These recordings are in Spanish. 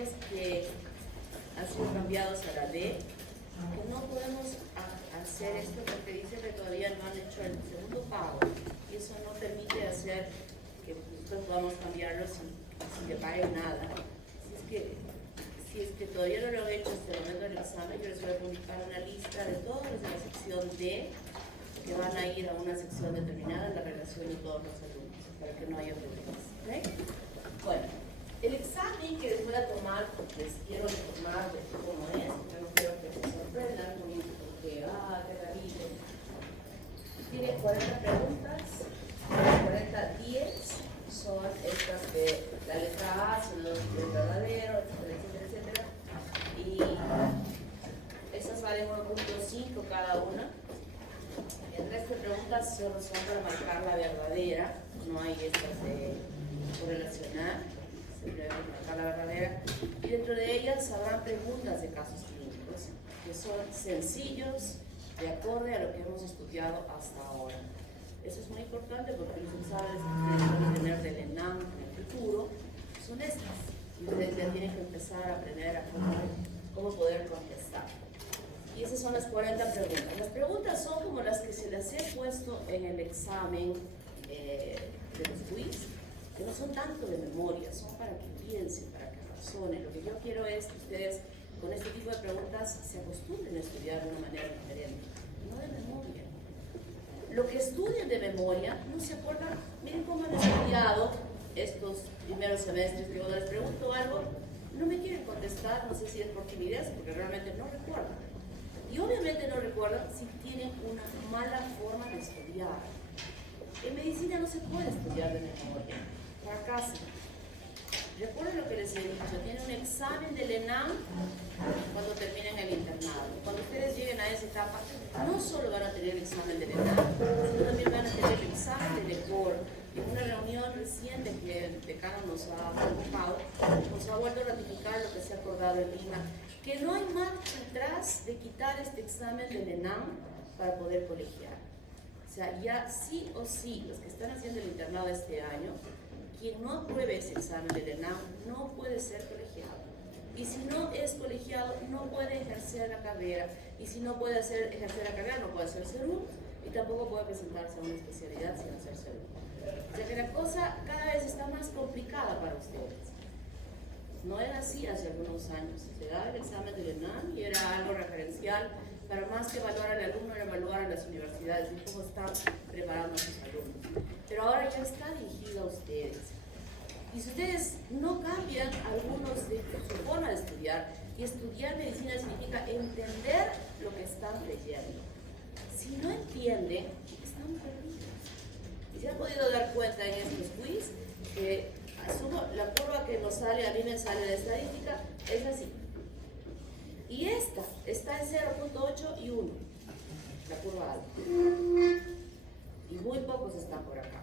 chicos que han sido cambiados a la D, que no podemos hacer esto porque dice que todavía no han hecho el segundo pago y eso no permite hacer que nosotros podamos cambiarlo sin que paguen nada. Si es que todavía no lo han hecho hasta el momento del examen, yo les voy a publicar una lista de todos los de la sección D que van a ir a una sección determinada en la relación de todos los alumnos, para que no haya problemas. ¿Okay? Bueno, el examen que les voy a tomar, porque les quiero informar de cómo es, porque no quiero que se sorprendan con esto, porque, qué rarito. Tiene 40 preguntas, 40 10 son estas de la letra A, son los del verdadero, etcétera, etcétera, y esas valen 1.5 cada una. El resto de preguntas solo son para marcar la verdadera, no hay estas de correlacionar, se debe marcar la verdadera. Y dentro de ellas habrán preguntas de casos clínicos, que son sencillos, de acorde a lo que hemos estudiado hasta ahora. Eso es muy importante porque los exámenes que ustedes van a tener del ENAM en el futuro son estas. Y ustedes ya tienen que empezar a aprender a cómo poder contestar. Y esas son las 40 preguntas. Las preguntas son como las que se las he puesto en el examen de los quiz, que no son tanto de memoria, son para que piensen, para que razonen. Lo que yo quiero es que ustedes con este tipo de preguntas se acostumbren a estudiar de una manera diferente, no de memoria. Lo que estudian de memoria no se acuerdan. Miren cómo han estudiado estos primeros semestres. Digo, les pregunto algo, no me quieren contestar, no sé si es por timidez, porque realmente no recuerdan. Y obviamente no recuerdan si tienen una mala forma de estudiar. En medicina no se puede estudiar de memoria, fracasan. Recuerden lo que les he dicho, tienen un examen del ENAM cuando terminen el internado. Cuando ustedes lleguen a esa etapa, no solo van a tener el examen del ENAM, sino también van a tener el examen del ECOR. En una reunión reciente que el decano nos ha convocado, nos ha vuelto a ratificar lo que se ha acordado en Lima, que no hay marcha atrás de quitar este examen del ENAM para poder colegiar. O sea, ya sí o sí, los que están haciendo el internado este año, quien no apruebe ese examen del ENAM no puede ser colegiado. Y si no es colegiado, no puede ejercer la carrera. Y si no puede ejercer la carrera, no puede hacer CERUM y tampoco puede presentarse a una especialidad sin hacer CERUM. O sea que la cosa cada vez está más complicada para ustedes. No era así hace algunos años. Se daba el examen del ENAM y era algo referencial para más que evaluar al alumno, era evaluar a las universidades y cómo están preparando a sus alumnos. Pero ahora ya está dirigido a ustedes. Y si ustedes no cambian algunos de su forma de estudiar, y estudiar medicina significa entender lo que están leyendo. Si no entienden, están perdidos. Y se han podido dar cuenta en estos quiz que la curva que nos sale, a mí me sale de estadística, es así. Y esta está en 0.8 y 1, la curva alta. Y muy pocos están por acá.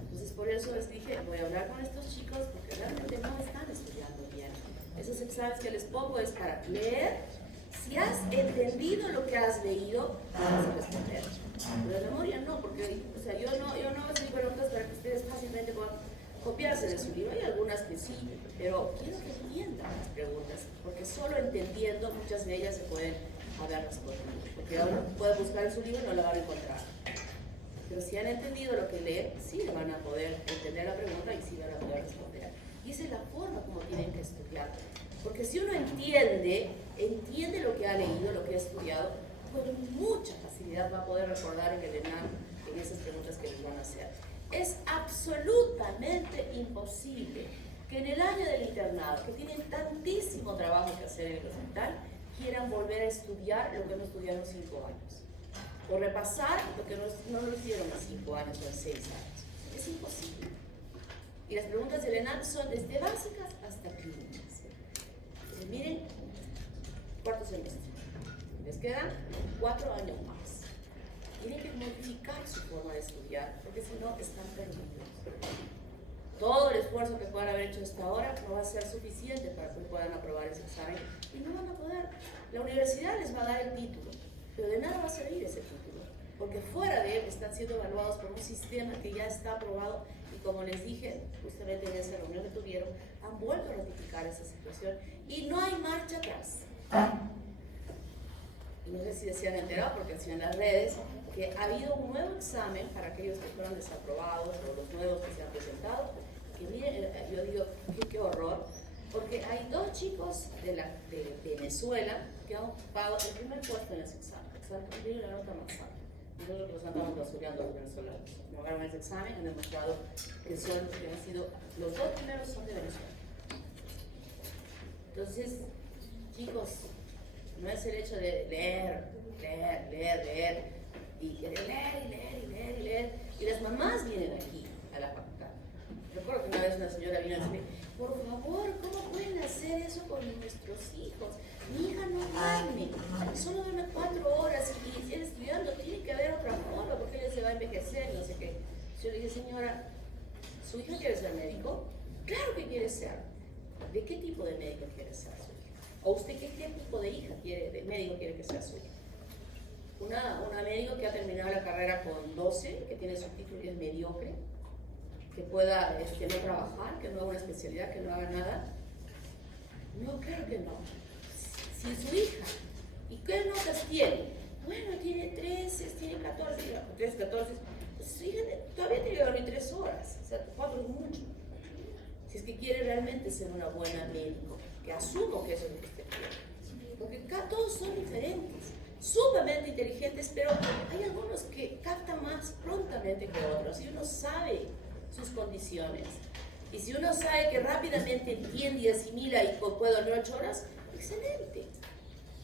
Entonces por eso les dije, voy a hablar con estos chicos porque realmente no están estudiando bien. Esos exámenes que les pongo es para leer. Si has entendido lo que has leído, vas a responder. Pero de memoria no, porque o sea, yo no hago esas preguntas para que ustedes fácilmente puedan copiarse de su libro. Hay algunas que sí, pero quiero que entiendan las preguntas, porque solo entendiendo muchas de ellas se pueden haber respondido. Porque uno puede buscar en su libro y no la van a encontrar. Pero si han entendido lo que leen, sí van a poder entender la pregunta y sí van a poder responder. Y esa es la forma como tienen que estudiar. Porque si uno entiende lo que ha leído, lo que ha estudiado, con mucha facilidad va a poder recordar en el ENAM, en esas preguntas que les van a hacer. Es absolutamente imposible que en el año del internado, que tienen tantísimo trabajo que hacer en el hospital, quieran volver a estudiar lo que hemos estudiado en 5 años. O repasar lo que no lo hicieron en 5 años o en 6 años. Es imposible. Y las preguntas del ENAM son desde básicas hasta clínicas. Entonces, miren, cuarto semestre. Les quedan 4 años más. Tienen que modificar su forma de estudiar, porque si no, están perdidos. Todo el esfuerzo que puedan haber hecho hasta ahora no va a ser suficiente para que puedan aprobar ese examen y no van a poder. La universidad les va a dar el título, pero de nada va a servir ese título, porque fuera de él están siendo evaluados por un sistema que ya está aprobado Y como les dije, justamente en esa reunión que tuvieron, han vuelto a ratificar esa situación y no hay marcha atrás. No sé si se han enterado porque han sido en las redes que ha habido un nuevo examen para aquellos que fueron desaprobados o los nuevos que se han presentado. Que miren, yo digo, qué horror, porque hay 2 chicos de Venezuela que han ocupado el primer puesto en ese examen. El examen que tiene la nota más alta. Nosotros los andamos basureando a los venezolanos. No ganaron ese examen, han demostrado que han sido, los 2 primeros son de Venezuela. Entonces, chicos, no es el hecho de leer, y las mamás vienen aquí a la facultad. Recuerdo que una vez una señora vino a decirme, por favor, ¿cómo pueden hacer eso con nuestros hijos? Mi hija no duerme, solo duerme 4 horas y si está estudiando tiene que haber otra forma porque ella se va a envejecer, no sé qué. Yo le dije, señora, ¿su hija quiere ser médico? Claro que quiere ser. ¿De qué tipo de médico quiere ser su hija? ¿O usted qué tipo de hija de médico quiere que sea su hija? Una médico que ha terminado la carrera con 12, que tiene su título y es mediocre, que pueda no trabajar, que no haga una especialidad, que no haga nada. No, claro que no. Si su hija, ¿y qué notas tiene? Bueno, tiene 13, tiene 14, 14, pues su hija todavía tiene que dormir 3 horas, o sea, 4 es mucho. Si es que quiere realmente ser una buena médico, que asumo que eso es lo que usted quiere. Porque acá todos son diferentes, sumamente inteligentes, pero hay algunos que captan más prontamente que otros, y uno sabe sus condiciones. Y si uno sabe que rápidamente entiende y asimila y puede dormir 8 horas, excelente.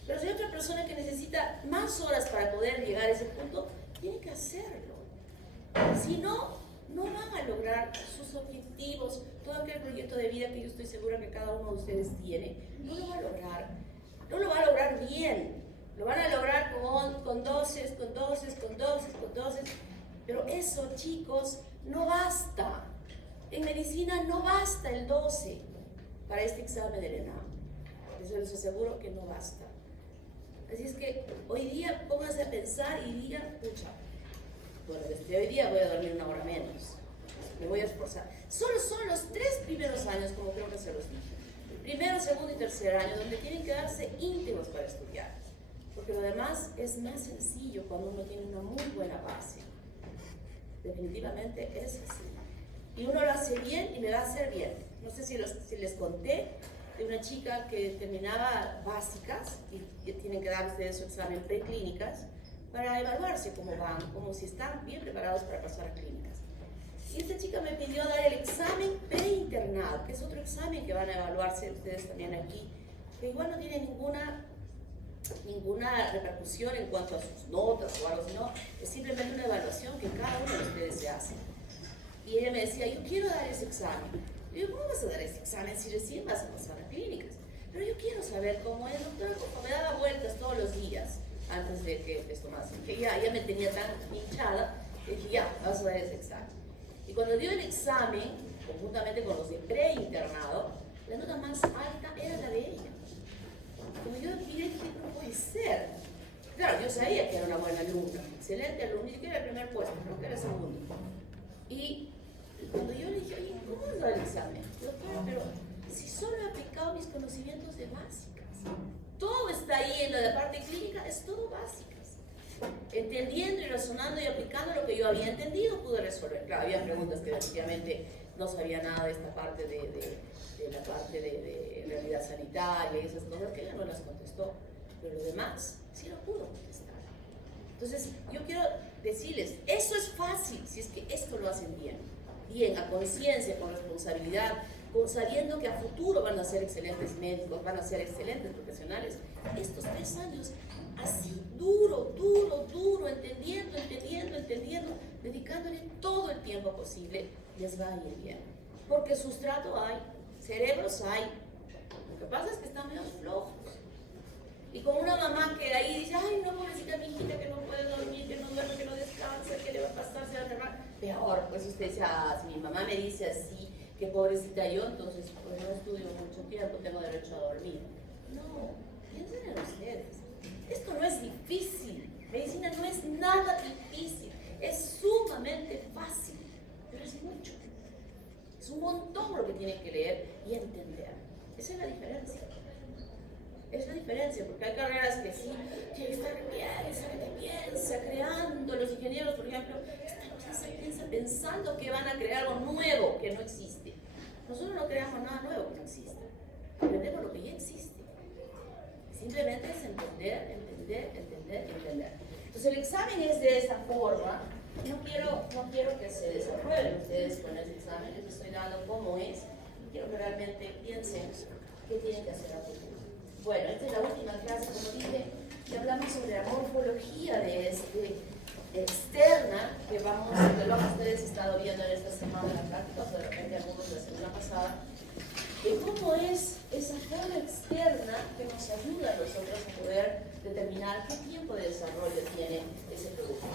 Pero si hay otra persona que necesita más horas para poder llegar a ese punto, tiene que hacerlo. Si no, no van a lograr sus objetivos, todo aquel proyecto de vida que yo estoy segura que cada uno de ustedes tiene, no lo va a lograr. No lo va a lograr bien. Lo van a lograr con dosis, pero eso, chicos, no basta. En medicina no basta el 12 para este examen del ENAM. Eso les aseguro que no basta. Así es que hoy día pónganse a pensar y digan, pucha, bueno, desde hoy día voy a dormir 1 hora menos. Me voy a esforzar. Solo son los 3 primeros años, como creo que se los dije. Primero, segundo y tercer año, donde tienen que darse íntegros para estudiar. Porque lo demás es más sencillo cuando uno tiene una muy buena base. Definitivamente es así. Y uno lo hace bien y le va a hacer bien. No sé si les conté de una chica que terminaba básicas y tienen que dar ustedes su examen preclínicas para evaluarse cómo van, como si están bien preparados para pasar a clínicas. Y esta chica me pidió dar el examen preinternado, que es otro examen que van a evaluarse ustedes también aquí, que igual no tiene ninguna repercusión en cuanto a sus notas o algo, sino es simplemente una evaluación que cada uno de ustedes se hace. Y ella me decía, yo quiero dar ese examen. Y yo, ¿cómo vas a dar ese examen si recién vas a pasar a clínicas? Pero yo quiero saber cómo es, doctora, como me daba vueltas todos los días antes de que les tomase. Que ya me tenía tan hinchada, dije, ya, vas a dar ese examen. Y cuando dio el examen, conjuntamente con los de preinternado, la nota más alta era la de ella. Como yo miré, dije, no puede ser. Claro, yo sabía que era una buena alumna, excelente alumna, ni siquiera era el primer puesto, creo que era el segundo. Y cuando yo le dije, oye, ¿cómo has dado el examen? Doctora, pero si solo he aplicado mis conocimientos de básicas. Todo está ahí en la parte clínica, es todo básicas. Entendiendo y razonando y aplicando lo que yo había entendido, pude resolver. Claro, había preguntas que definitivamente no sabía nada de esta parte de la parte de realidad sanitaria y esas cosas que ella no las contestó. Pero lo demás sí lo pudo contestar. Entonces, yo quiero decirles, eso es fácil si es que esto lo hacen bien. Bien, a conciencia, con responsabilidad, sabiendo que a futuro van a ser excelentes médicos, van a ser excelentes profesionales. Estos 3 años, así, duro, entendiendo, dedicándole todo el tiempo posible, les va a ir bien. Porque sustrato hay, cerebros hay. Lo que pasa es que están medio flojos. Y con una mamá que ahí dice, ay, no, pobrecita mi hijita que no puede dormir, que no duerme, que no descansa, ¿qué le va a pasar? Se va a enfermar. Peor, pues usted dice, si mi mamá me dice así, que pobrecita yo, entonces pues no estudio mucho tiempo, tengo derecho a dormir. No, piensen en ustedes. Esto no es difícil. Medicina no es nada difícil. Es sumamente fácil, pero es mucho. Es un montón lo que tienen que leer y entender. Esa es la diferencia. Es la diferencia, porque hay carreras que sí, tiene que estar piensa, creando. Los ingenieros, por ejemplo, están pensando que van a crear algo nuevo que no existe. Nosotros no creamos nada nuevo que no existe. Aprendemos lo que ya existe. Simplemente es entender. Entonces el examen es de esta forma. No quiero que se desaprueben ustedes con ese examen. Les estoy dando cómo es. Quiero que realmente piensen qué tienen que hacer a futuro. Bueno, esta es la última clase, como dije, y hablamos sobre la morfología de externa que lo que ustedes han estado viendo en esta semana en la práctica, o de repente algunos de la semana pasada, de cómo es esa forma externa que nos ayuda a nosotros a poder determinar qué tiempo de desarrollo tiene ese producto.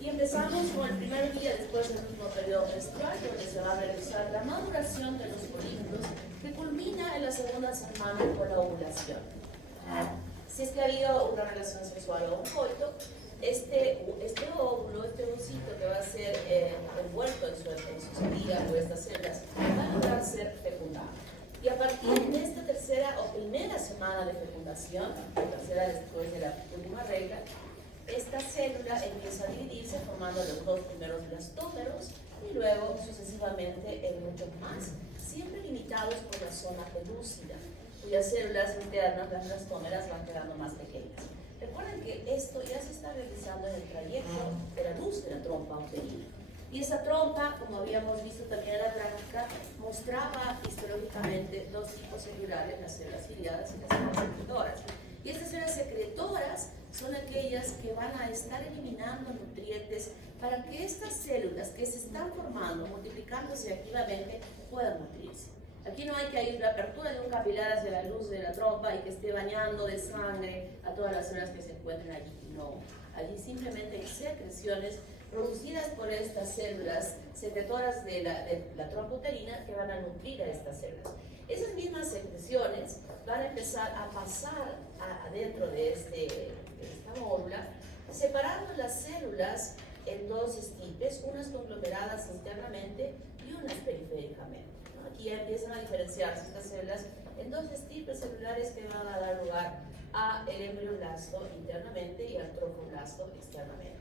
Y empezamos con el primer día después del mismo periodo menstrual, donde se va a realizar la maduración de los folículos, que culmina en la segunda semana con la ovulación. Si es que ha habido una relación sexual o un coito, este óvulo, este ovocito que va a ser envuelto en sus semillas o estas células, va a lograr ser fecundado. Y a partir de esta tercera o primera semana de fecundación, la tercera después de la última regla, esta célula empieza a dividirse formando los dos primeros blastómeros y luego sucesivamente en muchos más, siempre limitados por la zona pelúcida, cuyas células internas, las blastómeras, van quedando más pequeñas. Recuerden que esto ya se está realizando en el trayecto de la luz de la trompa uterina. Y esa trompa, como habíamos visto también en la práctica, mostraba histológicamente dos tipos celulares, las células ciliadas y las células secretoras. Y estas células secretoras son aquellas que van a estar eliminando nutrientes para que estas células que se están formando, multiplicándose activamente, puedan nutrirse. Aquí no hay que ir la apertura de un capilar hacia la luz de la trompa y que esté bañando de sangre a todas las células que se encuentren allí. No, allí simplemente hay secreciones producidas por estas células secretoras de la trompa uterina que van a nutrir a estas células. Esas mismas secreciones van a empezar a pasar adentro de esta módula, separando las células en dos estipes, unas conglomeradas internamente y unas periféricamente. Aquí ya empiezan a diferenciarse estas células en dos estipes celulares que van a dar lugar al embrioblasto internamente y al trofoblasto externamente.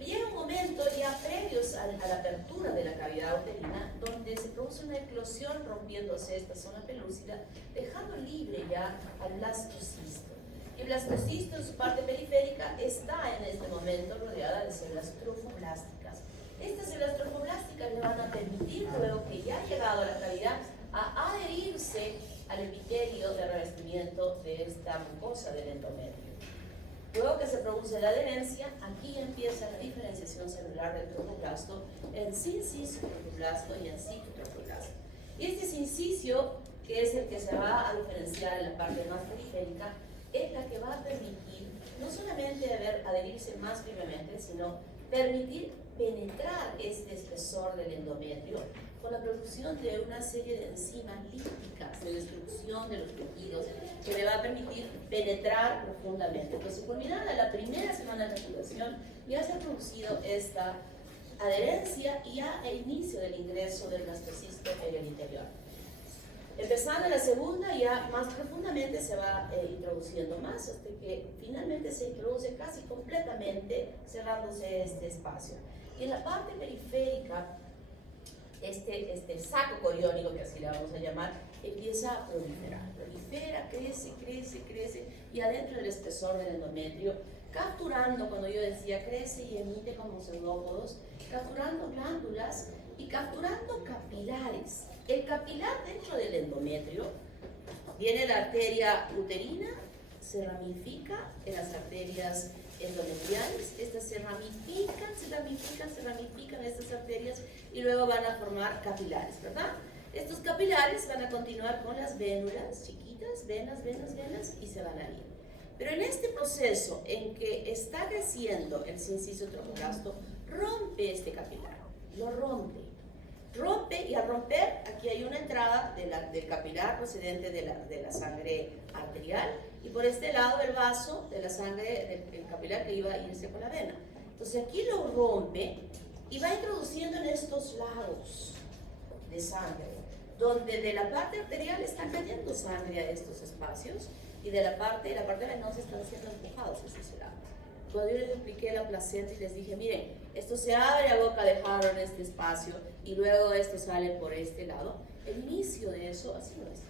Llega un momento ya previos a la apertura de la cavidad uterina donde se produce una eclosión rompiéndose esta zona pelúcida, dejando libre ya al blastocisto. Y el blastocisto en su parte periférica está en este momento rodeada de células trofoblásticas. Estas células trofoblásticas le van a permitir, luego que ya ha llegado a la cavidad, a adherirse al epitelio de revestimiento de esta mucosa del endometrio. Luego que se produce la adherencia, aquí empieza la diferenciación celular del trofoblasto en sinciso trofoblasto y en citotrofoblasto. Y este sincicio, que es el que se va a diferenciar en la parte más periférica, es la que va a permitir no solamente adherirse más firmemente, sino permitir penetrar este espesor del endometrio con la producción de una serie de enzimas lípticas de destrucción de los tejidos que le va a permitir penetrar profundamente. Entonces, culminada la primera semana de fecundación, ya se ha producido esta adherencia y ya el inicio del ingreso del blastocisto en el interior. Empezando la segunda, ya más profundamente se va introduciendo más, hasta que finalmente se introduce casi completamente, cerrándose este espacio. Y en la parte periférica, este saco coriónico, que así le vamos a llamar, empieza a proliferar. Prolifera, crece, y adentro del espesor del endometrio, capturando, cuando yo decía crece y emite como pseudópodos, capturando glándulas y capturando capilares. El capilar dentro del endometrio viene la arteria uterina, se ramifica en las arterias endometriales, estas se ramifican estas arterias y luego van a formar capilares, ¿verdad? Estos capilares van a continuar con las vénulas chiquitas, venas, y se van a ir. Pero en este proceso en que está creciendo el sinciso trofoblasto, rompe este capilar, lo rompe, y al romper, aquí hay una entrada del capilar procedente de la sangre arterial, y por este lado el vaso de la sangre del capilar que iba a irse con la vena. Entonces aquí lo rompe y va introduciendo en estos lados de sangre, donde de la parte arterial está cayendo sangre a estos espacios y de la parte venosa están siendo empujados a estos lados. Cuando yo les expliqué la placenta y les dije, miren, esto se abre a boca de jarro en este espacio y luego esto sale por este lado, el inicio de eso ha sido esto.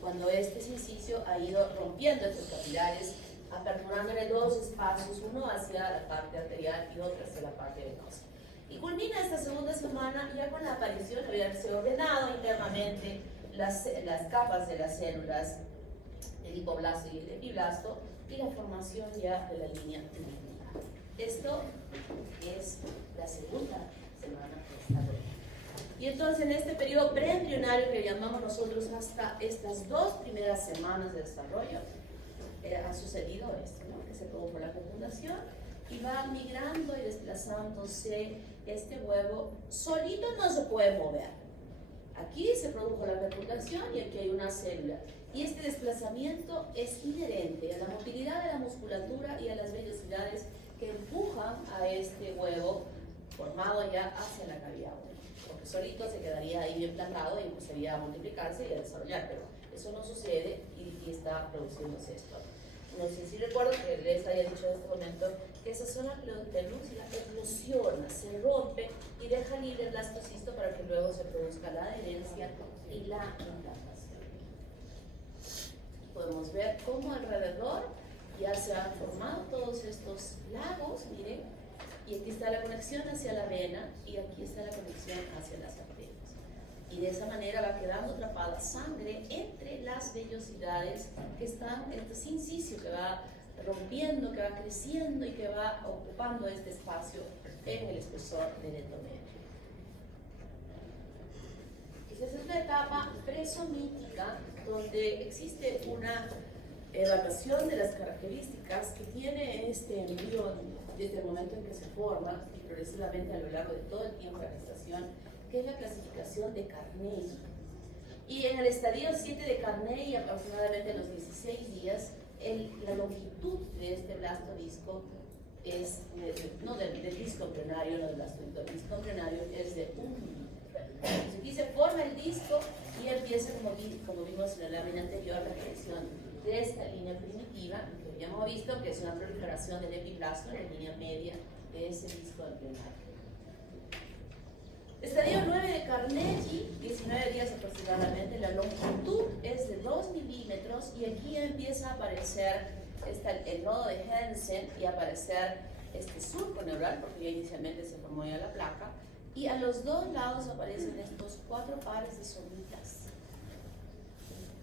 Cuando este inciso ha ido rompiendo estos capilares, aperturándole dos espacios, uno hacia la parte arterial y otro hacia la parte venosa. Y culmina esta segunda semana ya con la aparición, habíanse ordenado internamente las capas de las células del hipoblasto y el epiblasto y la formación ya de la línea primitiva. Esto es la segunda semana de desarrollo. Y entonces en este periodo preembrionario que llamamos nosotros hasta estas 2 primeras semanas de desarrollo, ha sucedido esto, ¿no? Que se produjo la fecundación y va migrando y desplazándose este huevo, solito no se puede mover. Aquí se produjo la fecundación y aquí hay una célula. Y este desplazamiento es inherente a la movilidad de la musculatura y a las vellosidades que empujan a este huevo formado ya hacia la cavidad única. Porque solito se quedaría ahí bien plantado y empezaría a multiplicarse y a desarrollar, pero eso no sucede y está produciéndose esto. No sé si recuerdo que les había dicho en este momento que esa zona pelúcida explosiona, se rompe y deja libre el blastocisto para que luego se produzca la adherencia y la implantación. Podemos ver cómo alrededor ya se han formado todos estos lagos, miren, y aquí está la conexión hacia la vena y aquí está la conexión hacia las arterias. Y de esa manera va quedando atrapada sangre entre las vellosidades que están, este inciso que va rompiendo, que va creciendo y que va ocupando este espacio en el espesor del endometrio. Entonces es la etapa presomítica donde existe una evaluación de las características que tiene este embrión desde el momento en que se forma y progresivamente a lo largo de todo el tiempo de la gestación, que es la clasificación de Carnegie. Y en el estadio 7 de Carnegie, aproximadamente a los 16 días, la longitud de este blastodisco es, no del disco embrionario, no del blastodisco, el disco embrionario es de 1 milímetro. Entonces aquí se forma el disco y empieza, como vimos en la lámina anterior, la creación de esta línea primitiva, que ya hemos visto que es una proliferación del epiblasto en la línea media de ese disco embrionario. Estadio 9 de Carnegie, 19 días aproximadamente, la longitud es de 2 milímetros y aquí ya empieza a aparecer el nodo de Hensen y a aparecer este surco neural, porque ya inicialmente se formó ya la placa, y a los dos lados aparecen estos 4 pares de somitas.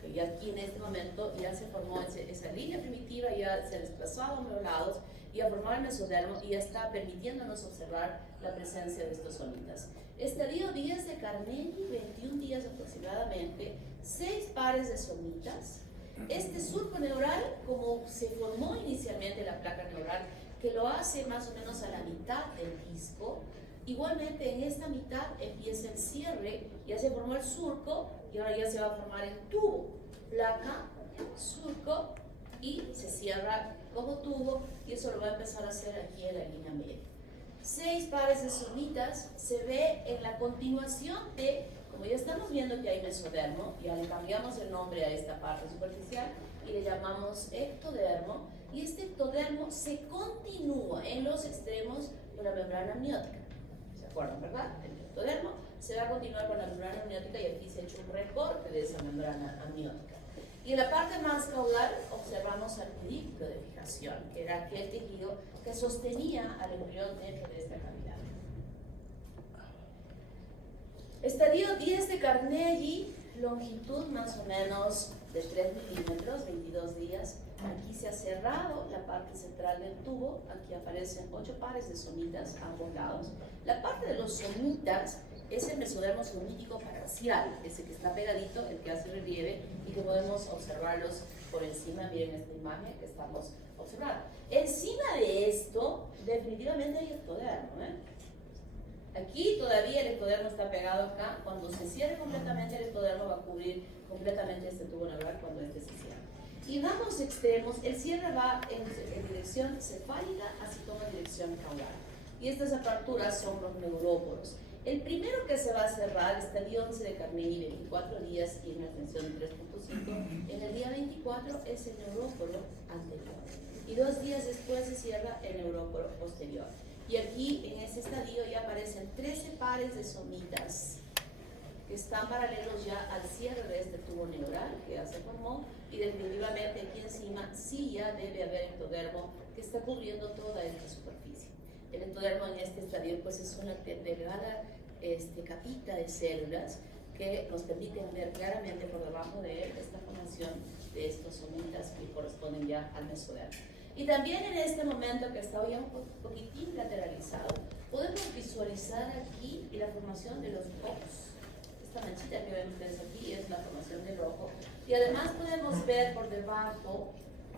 Que ya aquí en este momento ya se formó esa línea primitiva, ya se ha desplazado a ambos lados y a formar el mesodermo y ya está permitiéndonos observar la presencia de estos somitas. Estadio 10 de Carnegie, 21 días aproximadamente, 6 pares de somitas. Este surco neural, como se formó inicialmente la placa neural, que lo hace más o menos a la mitad del disco, igualmente en esta mitad empieza el cierre, ya se formó el surco y ahora ya se va a formar el tubo, placa, surco y se cierra como tubo y eso lo va a empezar a hacer aquí en la línea media. 6 pares de somitas se ve en la continuación de, como ya estamos viendo que hay mesodermo, ya le cambiamos el nombre a esta parte superficial y le llamamos ectodermo, y este ectodermo se continúa en los extremos con la membrana amniótica. ¿Se acuerdan, verdad? El ectodermo se va a continuar con la membrana amniótica y aquí se ha hecho un recorte de esa membrana amniótica. Y en la parte más caudal observamos al pedículo de fijación, que era aquel tejido que sostenía al embrión dentro de esta cavidad. Estadio 10 de Carnegie, longitud más o menos de 3 milímetros, 22 días. Aquí se ha cerrado la parte central del tubo, aquí aparecen 8 pares de somitas a ambos lados. La parte de los somitas es el mesodermo somítico parcial, ese que está pegadito, el que hace relieve y que podemos observarlos por encima. Miren esta imagen que estamos observando. Encima de esto, definitivamente hay ectodermo, Aquí todavía el ectodermo está pegado acá. Cuando se cierre completamente el ectodermo va a cubrir completamente este tubo neural cuando este se cierre. Y en ambos extremos el cierre va en dirección cefálica, así como en dirección caudal. Y estas aperturas son los neuróporos. El primero que se va a cerrar, estadio 11 de Carnegie, 24 días y una extensión de 3.5, en el día 24 es el neuróporo anterior. Y 2 días después se cierra el neuróporo posterior. Y aquí en este estadio ya aparecen 13 pares de somitas que están paralelos ya al cierre de este tubo neural que ya se formó, y definitivamente aquí encima sí ya debe haber ectodermo que está cubriendo toda esta superficie. El ectodermo en este estadio pues es una delgada capita de células que nos permiten ver claramente por debajo de él esta formación de estos somitas que corresponden ya al mesodermo. Y también en este momento que está ya un poquitín lateralizado, podemos visualizar aquí la formación de los ojos. Esta manchita que ven ustedes aquí es la formación del ojo. Y además podemos ver por debajo,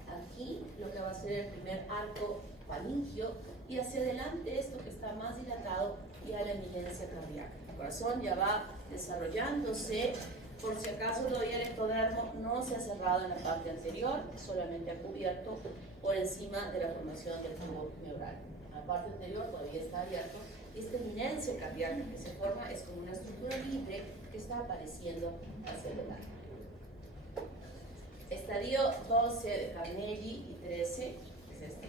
aquí, lo que va a ser el primer arco faringio, y hacia adelante esto que está más dilatado, ya la eminencia cardíaca. El corazón ya va desarrollándose. Por si acaso todavía el ectodermo no se ha cerrado en la parte anterior, solamente ha cubierto por encima de la formación del tubo neural. La parte anterior todavía está abierto. Esta eminencia cardíaca que se forma es como una estructura libre que está apareciendo hacia adelante. Estadio 12 de Carnegie y 13 es este.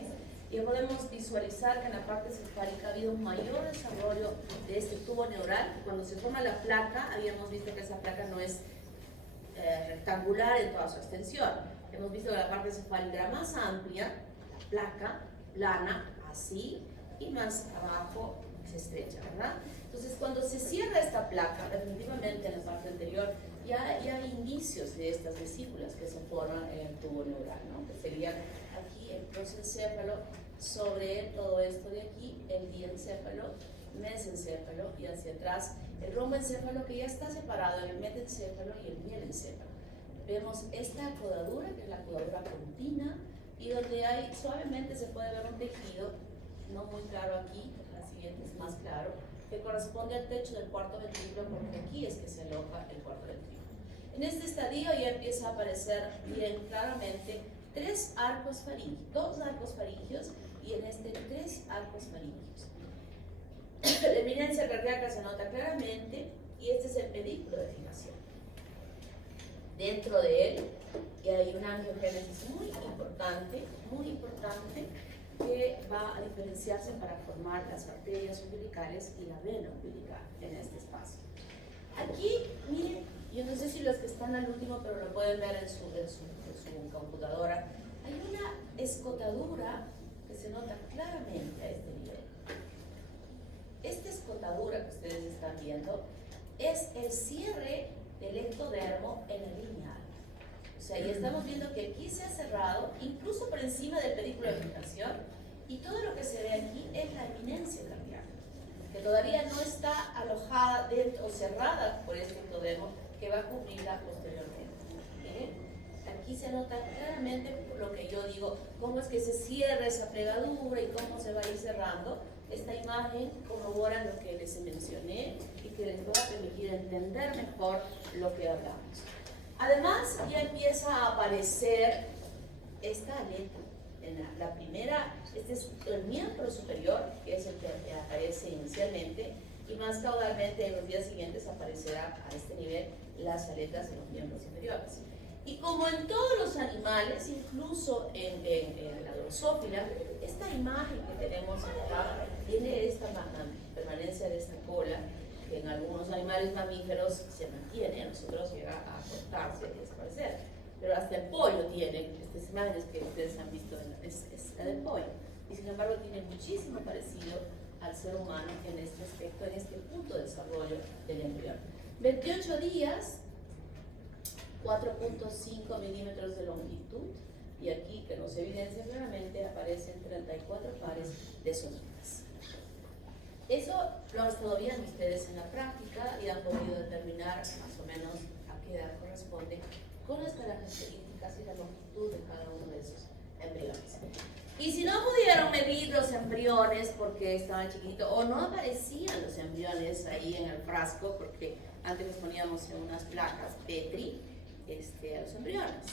Y podemos visualizar que en la parte cefálica ha habido un mayor desarrollo de este tubo neural. Cuando se forma la placa, habíamos visto que esa placa no es rectangular en toda su extensión. Hemos visto que la parte cefálica era más amplia, la placa plana, así, y más abajo se estrecha, ¿verdad? Entonces, cuando se cierra esta placa, definitivamente en la parte anterior ya hay indicios de estas vesículas que se forman en el tubo neural, ¿no? Que serían aquí el prosencéfalo, sobre todo esto de aquí, el diencéfalo, mesencéfalo, y hacia atrás el romboencéfalo, que ya está separado en el metencéfalo y el mielencéfalo. Vemos esta acodadura, que es la acodadura continua, y donde hay, suavemente se puede ver un tejido, no muy claro aquí, la siguiente es más claro, que corresponde al techo del cuarto ventrículo, porque aquí es que se aloja el cuarto ventrículo. En este estadio ya empieza a aparecer bien claramente 3 arcos faringios, 2 arcos faringios, y en este 3 arcos faringios. La eminencia cardíaca se nota claramente, y este es el pedículo de fijación. Dentro de él y hay una angiogénesis muy importante, que va a diferenciarse para formar las arterias umbilicales y la vena umbilical en este espacio. Aquí, miren, yo no sé si los que están al último, pero lo pueden ver en su computadora, hay una escotadura que se nota claramente a este nivel. Esta escotadura que ustedes están viendo es el cierre del ectodermo en el lineal. O sea, ya estamos viendo que aquí se ha cerrado, incluso por encima del pedículo de fijación, y todo lo que se ve aquí es la eminencia cardíaca, que todavía no está alojada dentro o cerrada por este ectodermo que va a cubrirla posteriormente. Aquí se nota claramente lo que yo digo, cómo es que se cierra esa plegadura y cómo se va a ir cerrando. Esta imagen corrobora lo que les mencioné y que les va a permitir entender mejor lo que hablamos. Además, ya empieza a aparecer esta aleta. En la primera, este es el miembro superior, que es el que aparece inicialmente, y más caudalmente en los días siguientes aparecerá a este nivel las aletas de los miembros inferiores. Y como en todos los animales, incluso en la drosófila, esta imagen que tenemos acá tiene esta permanencia de esta cola, que en algunos animales mamíferos se mantiene, a nosotros llega a cortarse y desaparecer. Pero hasta el pollo tiene, estas imágenes que ustedes han visto, es la del pollo. Y sin embargo tiene muchísimo parecido al ser humano en este aspecto, en este punto de desarrollo del embrión. 28 días, 4.5 milímetros de longitud, y aquí que nos evidencia claramente aparecen 34 pares de somitas. Eso lo han estado viendo ustedes en la práctica y han podido determinar más o menos a qué edad corresponde con las características y la longitud de cada uno de esos embriones. Y si no pudieron medir los embriones porque estaban chiquitos o no aparecían los embriones ahí en el frasco, porque antes los poníamos en unas placas Petri a los embriones.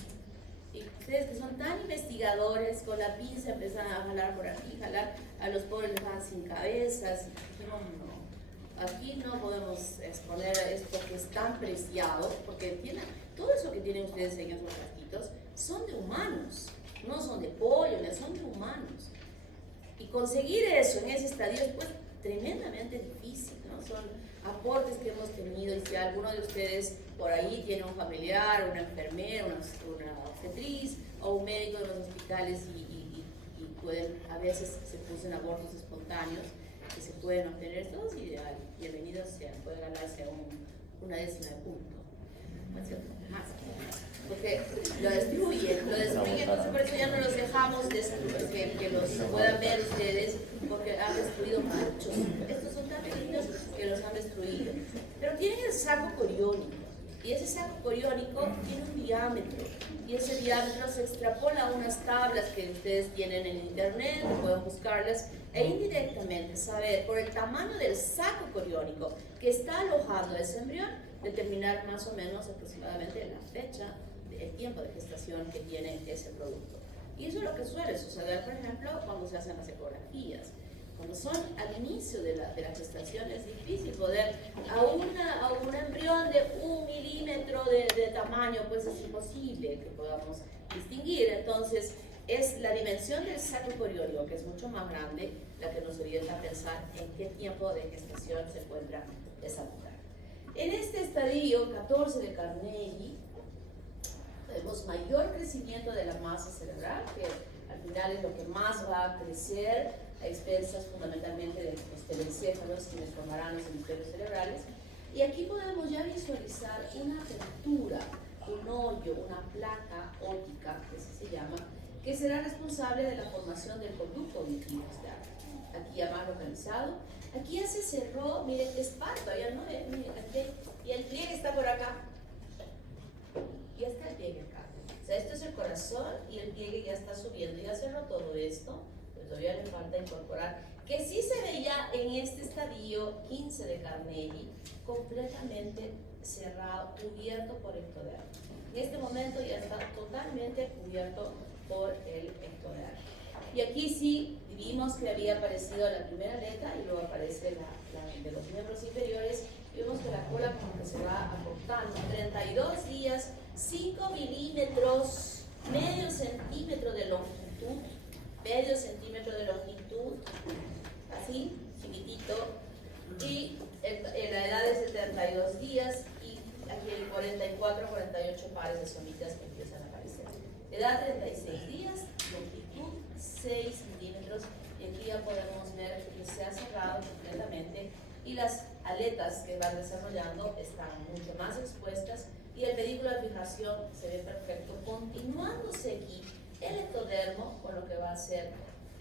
Y ustedes que son tan investigadores, con la pinza empiezan a jalar por aquí, jalar, a los pobres les van sin cabezas. No. aquí no podemos exponer esto que es tan preciado, porque todo eso que tienen ustedes en esos frasquitos son de humanos, no son de pollo, son de humanos. Y conseguir eso en ese estadio es pues tremendamente difícil, ¿no? Son aportes que hemos tenido, y si alguno de ustedes por ahí tiene un familiar, una enfermera, una obstetriz o un médico de los hospitales y pueden, a veces se producen abortos espontáneos que se pueden obtener, esto es ideal, bienvenidos sean, puede ganarse una décima de punto, ¿no es cierto? Más, porque lo destruyen, entonces por eso ya no los dejamos que los puedan ver ustedes, porque han destruido muchos. Estos son tan pequeños que los han destruido. Pero tienen el saco coriónico, y ese saco coriónico tiene un diámetro, y ese diámetro se extrapola a unas tablas que ustedes tienen en internet, pueden buscarlas, e indirectamente saber por el tamaño del saco coriónico que está alojando ese embrión, determinar más o menos aproximadamente la fecha, el tiempo de gestación que tiene ese producto. Y eso es lo que suele suceder, por ejemplo, cuando se hacen las ecografías. Cuando son al inicio de la gestación es difícil poder, a un embrión de 1 milímetro de tamaño, pues es imposible que podamos distinguir. Entonces, es la dimensión del saco coriónico, que es mucho más grande, la que nos orienta a pensar en qué tiempo de gestación se encuentra esa mujer. En este estadio 14 de Carnegie, vemos mayor crecimiento de la masa cerebral, que al final es lo que más va a crecer a expensas fundamentalmente de los telencéfalos, quienes formarán los hemisferios cerebrales. Y aquí podemos ya visualizar una apertura, un hoyo, una placa óptica, que así se llama, que será responsable de la formación del conducto auditivo externo. Aquí ya más localizado. Aquí ya se cerró, miren, es par, todavía no, miren, aquí, y el pliegue está por acá. Ya está el pliegue acá. O sea, esto es el corazón y el pliegue ya está subiendo. Ya cerró todo esto, pero todavía le falta incorporar, que sí se veía en este estadio 15 de Carnegie, completamente cerrado, cubierto por el ectodermo. En este momento ya está totalmente cubierto por el ectodermo. Y aquí sí vimos que había aparecido la primera aleta y luego aparece la de los miembros inferiores. Y vemos que la cola como que se va acortando. 32 días, 5 milímetros, medio centímetro de longitud, medio centímetro de longitud, así, chiquitito. Y la edad es de 32 días y aquí el 44, 48 pares de somitas que empiezan a aparecer. Edad 36 días, longitud 6 centímetros, y aquí ya podemos ver que se ha cerrado completamente y las aletas que van desarrollando están mucho más expuestas y el pedículo de fijación se ve perfecto, continuándose aquí el ectodermo con lo que va a ser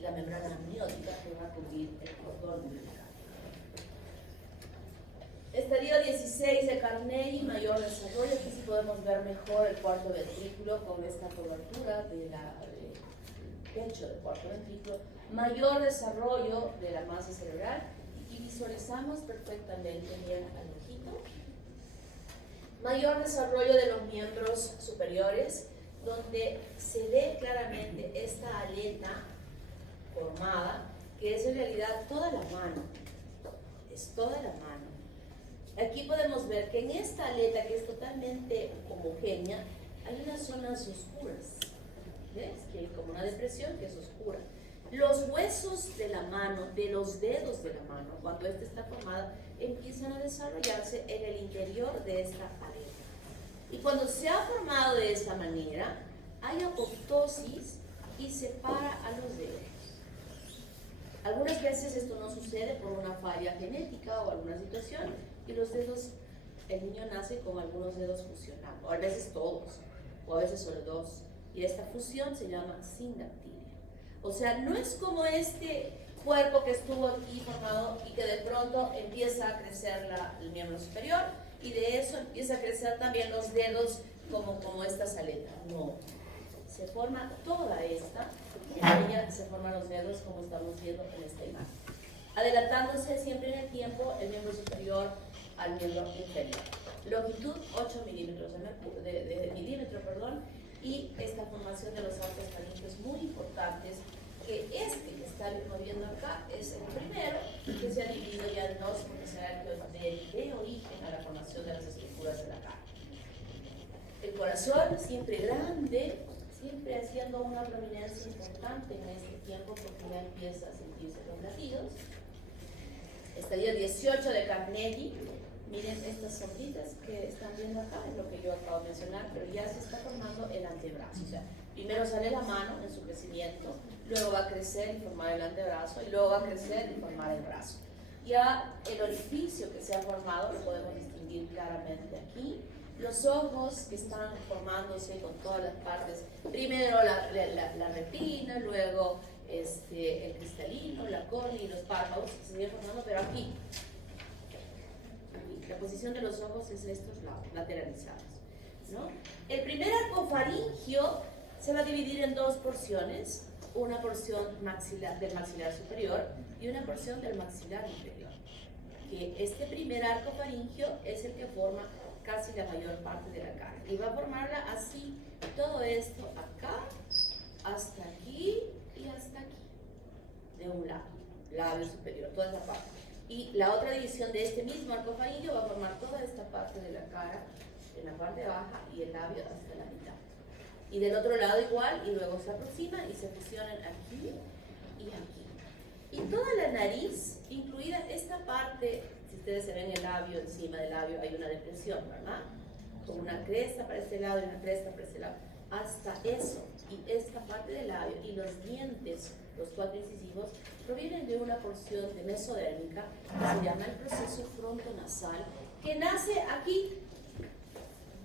la membrana amniótica que va a cubrir el cordón umbilical. Estadio 16 de Carnegie, mayor desarrollo. Aquí sí podemos ver mejor el cuarto ventrículo con esta cobertura del pecho del cuarto ventrículo. Mayor desarrollo de la masa cerebral y visualizamos perfectamente bien al ojito. Mayor desarrollo de los miembros superiores, donde se ve claramente esta aleta formada, que es en realidad toda la mano. Es toda la mano. Aquí podemos ver que en esta aleta, que es totalmente homogénea, hay unas zonas oscuras. ¿Ves? Que hay como una depresión que es oscura. Los huesos de la mano, de los dedos de la mano, cuando esta está formada, empiezan a desarrollarse en el interior de esta aleta. Y cuando se ha formado de esta manera, hay apoptosis y separa a los dedos. Algunas veces esto no sucede por una falla genética o alguna situación, y los dedos, el niño nace con algunos dedos fusionando, o a veces todos, o a veces solo dos, y esta fusión se llama sindactilia. O sea, no es como este cuerpo que estuvo aquí formado y que de pronto empieza a crecer el miembro superior, y de eso empieza a crecer también los dedos como estas aletas. No, se forma toda esta, y en ella se forman los dedos como estamos viendo en esta imagen, adelantándose siempre en el tiempo el miembro superior al miembro inferior. Longitud 8 milímetros y esta formación de los arcos faríngeos muy importantes, que este que estamos viendo acá es el primero, que se ha dividido ya en dos porque será que dé origen a la formación de las estructuras de la carne. El corazón, siempre grande, siempre haciendo una prominencia importante en este tiempo porque ya empieza a sentirse los latidos. Estadio 18 de Carnegie. Miren estas sombritas que están viendo acá, es lo que yo acabo de mencionar, pero ya se está formando el antebrazo. O sea, primero sale la mano en su crecimiento, luego va a crecer y formar el antebrazo, y luego va a crecer y formar el brazo. Ya el orificio que se ha formado lo podemos distinguir claramente aquí. Los ojos que están formándose con todas las partes, primero la retina, luego el cristalino, la córnea y los párpados que se siguen formando, pero aquí. La posición de los ojos es de estos lados, lateralizados, ¿no? El primer arco faringio se va a dividir en dos porciones, una porción del maxilar superior y una porción del maxilar inferior. Que este primer arco faringio es el que forma casi la mayor parte de la cara y va a formarla así, todo esto acá, hasta aquí y hasta aquí, de un lado, labio superior, toda esta parte. Y la otra división de este mismo arco faringio va a formar toda esta parte de la cara, en la parte baja, y el labio hasta la mitad. Y del otro lado igual, y luego se aproximan y se fusionan aquí y aquí. Y toda la nariz, incluida esta parte, si ustedes se ven el labio, encima del labio hay una depresión, ¿verdad? Con una cresta para este lado y una cresta para este lado. Hasta eso, y esta parte del labio, y los dientes, los cuatro incisivos, provienen de una porción de mesodérmica que se llama el proceso frontonasal, que nace aquí,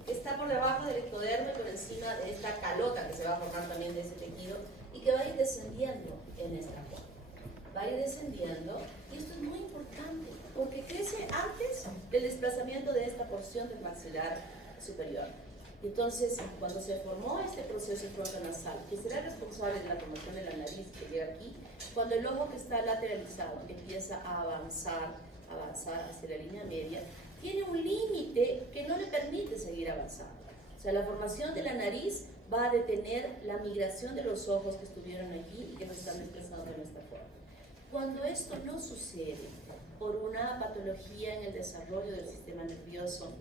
está por debajo del ectodermo y por encima de esta calota que se va a formar también de ese tejido y que va a ir descendiendo en esta forma. Va a ir descendiendo, y esto es muy importante porque crece antes del desplazamiento de esta porción del maxilar superior. Entonces, cuando se formó este proceso frontonasal, que será responsable de la formación de la nariz que llega aquí, cuando el ojo que está lateralizado empieza a avanzar hacia la línea media, tiene un límite que no le permite seguir avanzando. O sea, la formación de la nariz va a detener la migración de los ojos que estuvieron aquí y que nos están desplazando de esta forma. Cuando esto no sucede por una patología en el desarrollo del sistema nervioso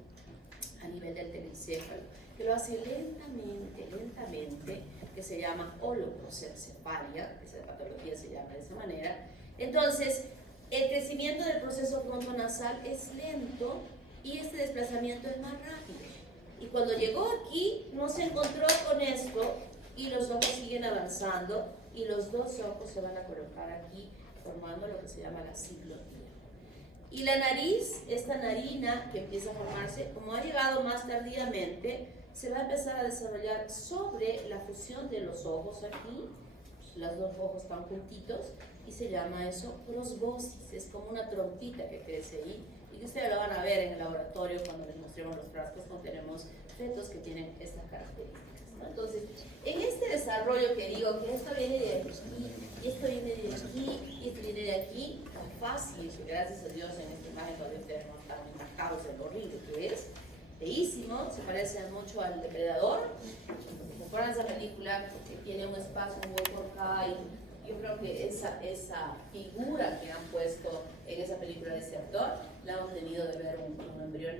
a nivel del telencéfalo, que lo hace lentamente, que se llama holoprosencefalia, que esa patología se llama de esa manera, entonces el crecimiento del proceso frontonasal es lento y este desplazamiento es más rápido. Y cuando llegó aquí, no se encontró con esto y los ojos siguen avanzando y los dos ojos se van a colocar aquí, formando lo que se llama la ciclotía. Y la nariz, esta narina que empieza a formarse, como ha llegado más tardíamente, se va a empezar a desarrollar sobre la fusión de los ojos aquí, los dos ojos están juntitos, y se llama eso prosbosis, es como una trompita que crece ahí, y que ustedes lo van a ver en el laboratorio cuando les mostremos los frascos, tenemos fetos que tienen estas características, ¿no? Entonces, en este desarrollo que digo que esto viene de aquí, y esto viene de aquí, y esto viene de aquí, tan fácil, gracias a Dios en esta imagen donde ustedes no están marcados de lo horrible que es, feísimo, se parece mucho al Depredador. ¿Recuerdan esa película que tiene un espacio, un hueco acá? Y yo creo que esa figura que han puesto en esa película de ese actor, la hemos tenido de ver un embrión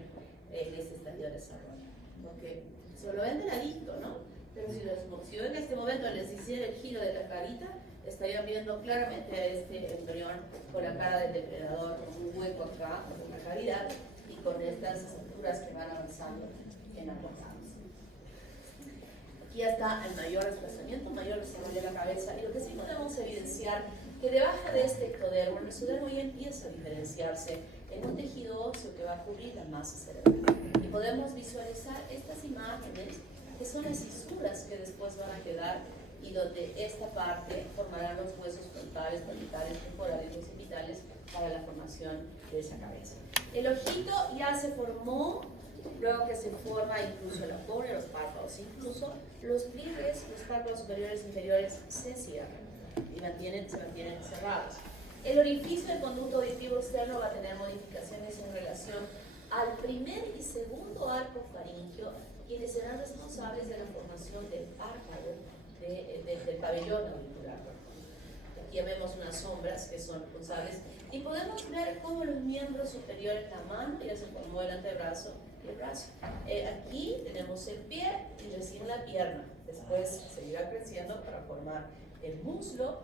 en este estadio de desarrollo. Porque se lo ven de ladito, ¿no? Pero si yo en este momento les hiciera el giro de la carita, estarían viendo claramente a este embrión con la cara del depredador, con un hueco acá, con una cavidad, y con estas estructuras que van avanzando en ambos lados. Aquí está el mayor desplazamiento, mayor desarrollo de la cabeza, y lo que sí podemos evidenciar que debajo de este ectodermo, el mesodermo ya empieza a diferenciarse en un tejido óseo que va a cubrir la masa cerebral. Y podemos visualizar estas imágenes que son las cisuras que después van a quedar y donde esta parte formará los huesos frontales, parietales, temporales y occipitales para la formación de esa cabeza. El ojito ya se formó, luego que se forma incluso la córnea, los párpados, incluso los pliegues, los párpados superiores e inferiores se cierran y se mantienen cerrados. El orificio del conducto auditivo externo va a tener modificaciones en relación al primer y segundo arco faríngeo, quienes serán responsables de la formación del párpado, del pabellón auricular. Aquí ya vemos unas sombras que son responsables, y podemos ver cómo los miembros superiores, la mano, ya se formó el antebrazo y el brazo. Aquí tenemos el pie y recién la pierna, después seguirá creciendo para formar el muslo,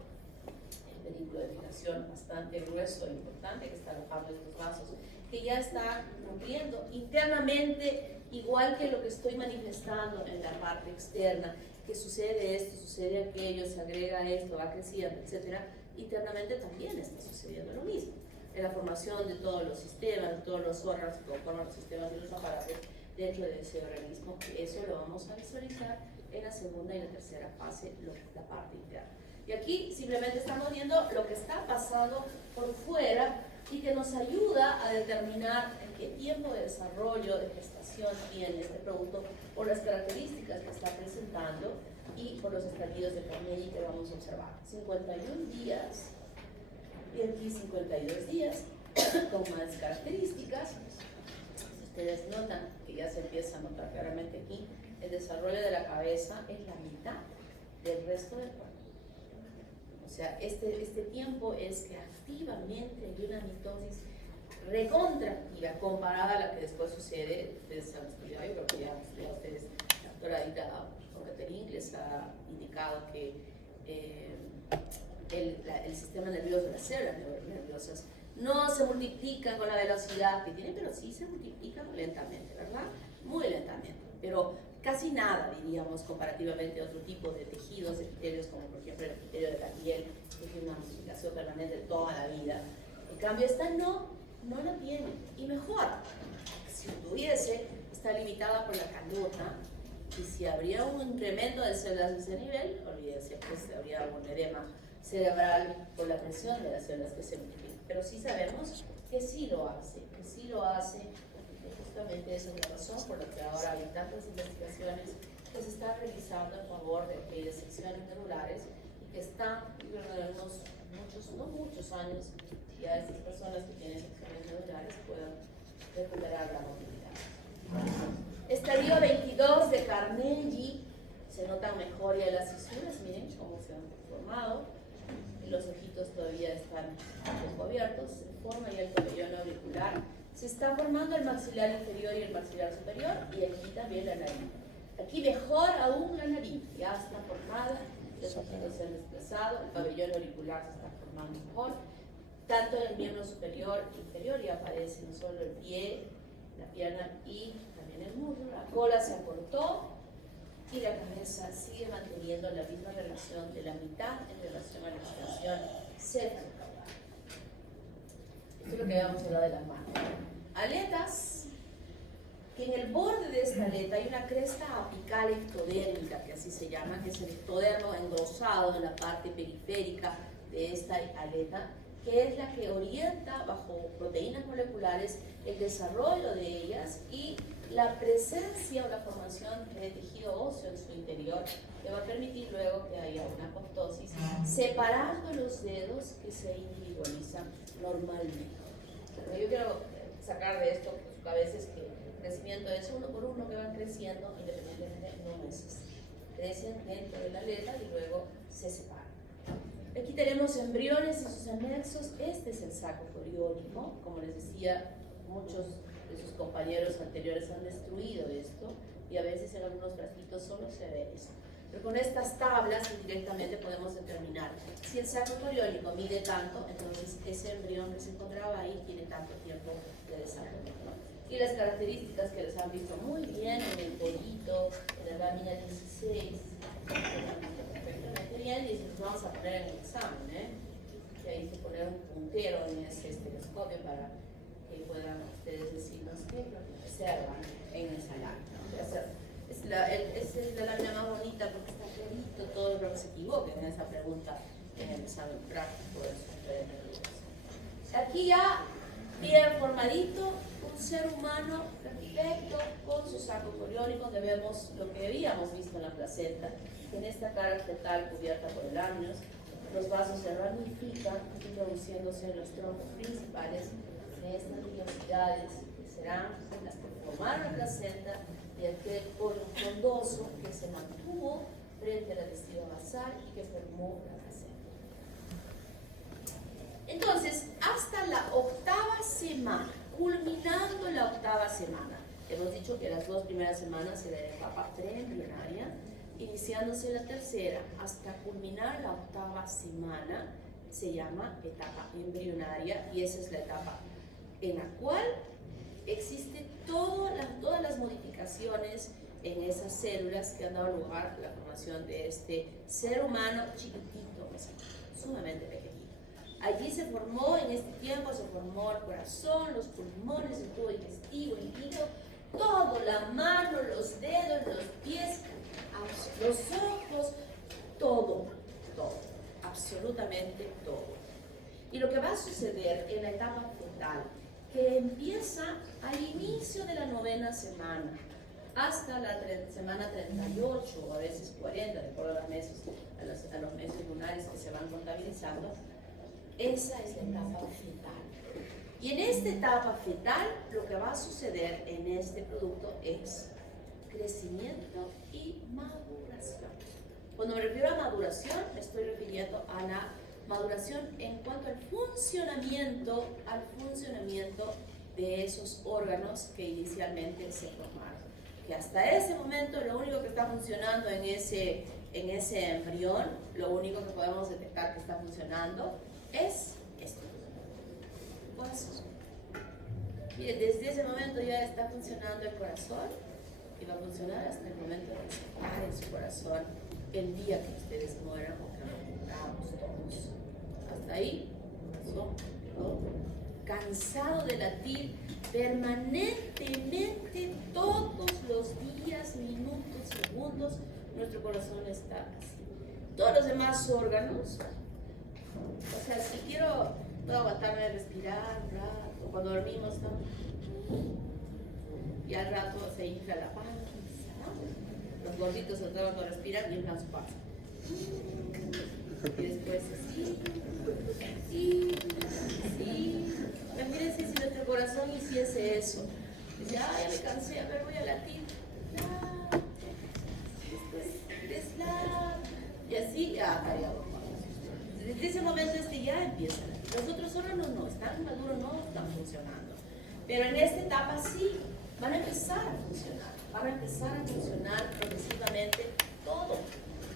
el pedículo de fijación bastante grueso e importante que está alojando estos vasos, que ya está nutriendo internamente, igual que lo que estoy manifestando en la parte externa, que sucede esto, sucede aquello, se agrega esto, va creciendo, etc. Internamente también está sucediendo lo mismo. En la formación de todos los sistemas, de todos los órganos que conforman los sistemas y los aparatos dentro de ese organismo, que eso lo vamos a visualizar en la segunda y la tercera fase, la parte interna. Y aquí simplemente estamos viendo lo que está pasando por fuera y que nos ayuda a determinar en qué tiempo de desarrollo, de gestación tiene este producto por las características que está presentando y por los estadios de Carnegie que vamos a observar. 51 días y aquí 52 días con más características. Si ustedes notan que ya se empieza a notar claramente aquí, el desarrollo de la cabeza es la mitad del resto del cuerpo. O sea, este tiempo es que activamente hay una mitosis recontractiva comparada a la que después sucede. Ustedes han estudiado, yo creo que ya ustedes, la doctora Ida Catherine les ha indicado que el sistema nervioso, las células nerviosas, no se multiplican con la velocidad que tienen, pero sí se multiplican lentamente, ¿verdad? Muy lentamente, pero casi nada, diríamos, comparativamente a otro tipo de tejidos, de epitelios, como por ejemplo el epitelio de la piel, que tiene una multiplicación permanente toda la vida. En cambio, esta no la tiene. Y mejor, si tuviese, está limitada por la calota, y si habría un incremento de células de ese nivel, olvídense, pues habría un edema cerebral por la presión de las células que se multiplican. Pero sí sabemos que sí lo hace, justamente esa es la razón por la que ahora hay tantas investigaciones que se están realizando en favor de disecciones medulares y que están, no muchos años, ya estas personas que tienen disecciones medulares puedan recuperar la movilidad. Estadio 22 de Carnegie, se notan mejor ya las fisuras, miren cómo se han formado, los ojitos todavía están descubiertos, se forma ya el pabellón auricular, se está formando el maxilar inferior y el maxilar superior, y aquí también la nariz. Aquí mejor aún la nariz, ya está formada, los ojitos se han desplazado, el pabellón auricular se está formando mejor, tanto en el miembro superior e inferior ya aparece no solo el pie, la pierna y también el muslo, la cola se acortó y la cabeza sigue manteniendo la misma relación de la mitad en relación a la extensión céfalo-caudal. Esto es lo que habíamos hablado de las manos. Aletas, que en el borde de esta aleta hay una cresta apical ectodérmica, que así se llama, que es el ectodermo engrosado en la parte periférica de esta aleta, que es la que orienta bajo proteínas moleculares el desarrollo de ellas y la presencia o la formación de tejido óseo en su interior, que va a permitir luego que haya una apoptosis, separando los dedos que se individualizan normalmente. Lo que yo quiero sacar de esto por su cabeza es que el crecimiento es uno por uno que van creciendo independientemente de no meses. Crecen dentro de la aleta y luego se separan. Aquí tenemos embriones y sus anexos. Este es el saco coriónico. Como les decía, muchos de sus compañeros anteriores han destruido esto y a veces en algunos frasquitos solo se ve esto. Pero con estas tablas directamente podemos determinar si el saco coriónico mide tanto, entonces ese embrión que se encontraba ahí tiene tanto tiempo de desarrollo, ¿no? Y las características que les han visto muy bien en el pollito, en la lámina 16, perfectamente bien, y nos vamos a poner en el examen, y hay que poner un puntero en ese estereoscopio para que puedan ustedes decirnos qué es lo que observan en esa lámina, ¿no? Es la lámina más bonita porque está clarito todo lo que se equivoque en esa pregunta en el examen práctico de sus redes nerviosas. Aquí ya bien formadito, un ser humano perfecto con su saco coriónico, donde vemos lo que habíamos visto en la placenta, en esta cara fetal cubierta por el amnios, los vasos se ramifican, introduciéndose en los troncos principales de estas vellosidades que serán las que formaron la placenta y aquel polo frondoso que se mantuvo frente a la testigo basal y que formó la placenta. Entonces, hasta la 8ª semana, culminando la 8ª semana, hemos dicho que las 2 primeras semanas era la etapa preembrionaria, iniciándose la 3ª hasta culminar la 8ª semana, se llama etapa embrionaria, y esa es la etapa en la cual existen todas las modificaciones en esas células que han dado lugar a la formación de este ser humano chiquitito, sumamente pequeñito. Allí se formó, en este tiempo se formó el corazón, los pulmones, el tubo digestivo, el hígado, todo, la mano, los dedos, los pies, los ojos, todo, absolutamente todo. Y lo que va a suceder en la etapa fetal, que empieza al inicio de la 9ª semana, hasta la semana 38 o a veces 40, de acuerdo a los meses lunares que se van contabilizando, esa es la etapa fetal. Y en esta etapa fetal, lo que va a suceder en este producto es crecimiento y maduración. Cuando me refiero a maduración, me estoy refiriendo a la maduración en cuanto al funcionamiento de esos órganos que inicialmente se formaron. Que hasta ese momento lo único que está funcionando en ese embrión, lo único que podemos detectar que está funcionando es esto. Corazón. Miren, desde ese momento ya está funcionando el corazón y va a funcionar hasta el momento de que se pare su corazón el día que ustedes mueran o que muramos todos. Hasta ahí, corazón, ¿no? Cansado de latir permanentemente todos los días, minutos, segundos, nuestro corazón está así. Todos los demás órganos, o sea, si puedo aguantarme de respirar un rato, cuando dormimos, ¿no? Y al rato se infla la panza, ¿no? Los gorditos se tratan de respirar y inflan su panza. Y después así. Imagínense si nuestro corazón hiciese eso. Dice, ya me cansé, a ver, voy a latir. Y así, callado. Desde ese momento ya empieza a latir. Los otros órganos no, están maduros, no están funcionando. Pero en esta etapa sí, van a empezar a funcionar. Van a empezar a funcionar progresivamente todo,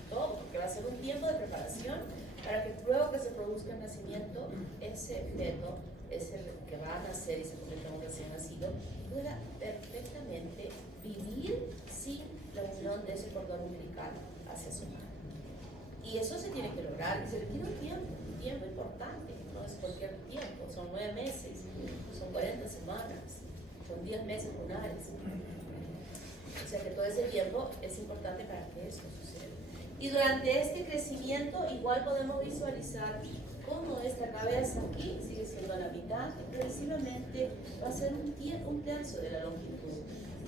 porque va a ser un tiempo de preparación para que luego que se produzca el nacimiento, ese feto, ese que va a nacer y se convierte en un recién nacido, pueda perfectamente vivir sin la unión de ese cordón umbilical hacia su madre. Y eso se tiene que lograr, y se requiere un tiempo importante, no es cualquier tiempo, son 9 meses, son 40 semanas, son 10 meses lunares. O sea que todo ese tiempo es importante para que esto suceda. Y durante este crecimiento igual podemos visualizar cómo esta cabeza aquí sigue siendo la mitad y progresivamente va a ser un tercio de la longitud.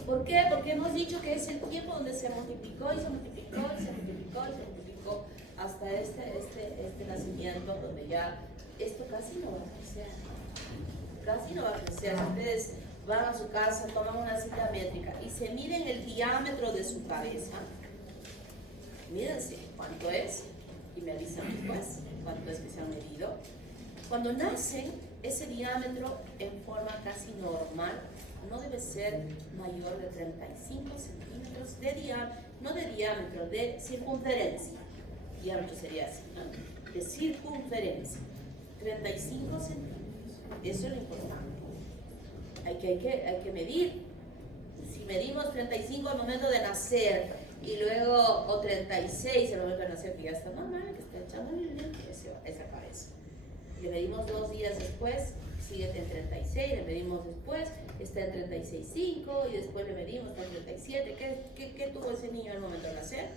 ¿Por qué? Porque hemos dicho que es el tiempo donde se multiplicó y se multiplicó y se multiplicó y se multiplicó hasta este nacimiento, donde ya esto casi no va a crecer. Casi no va a crecer. Ustedes van a su casa, toman una cinta métrica y se miden el diámetro de su cabeza. Mídense cuánto es y me avisan después cuánto es que se han medido. Cuando nacen, ese diámetro en forma casi normal no debe ser mayor de 35 centímetros de diámetro, no de diámetro, de circunferencia. Diámetro sería así, ¿no? De circunferencia. 35 centímetros. Eso es lo importante. Hay que medir. Si medimos 35 al momento de nacer y luego, o 36 al momento de nacer, que ya está normal, que está echando esa cabeza. Le medimos 2 días después, sigue en 36, le medimos después, está en 36.5 y después le medimos, está en 37. ¿Qué tuvo ese niño al momento de nacer?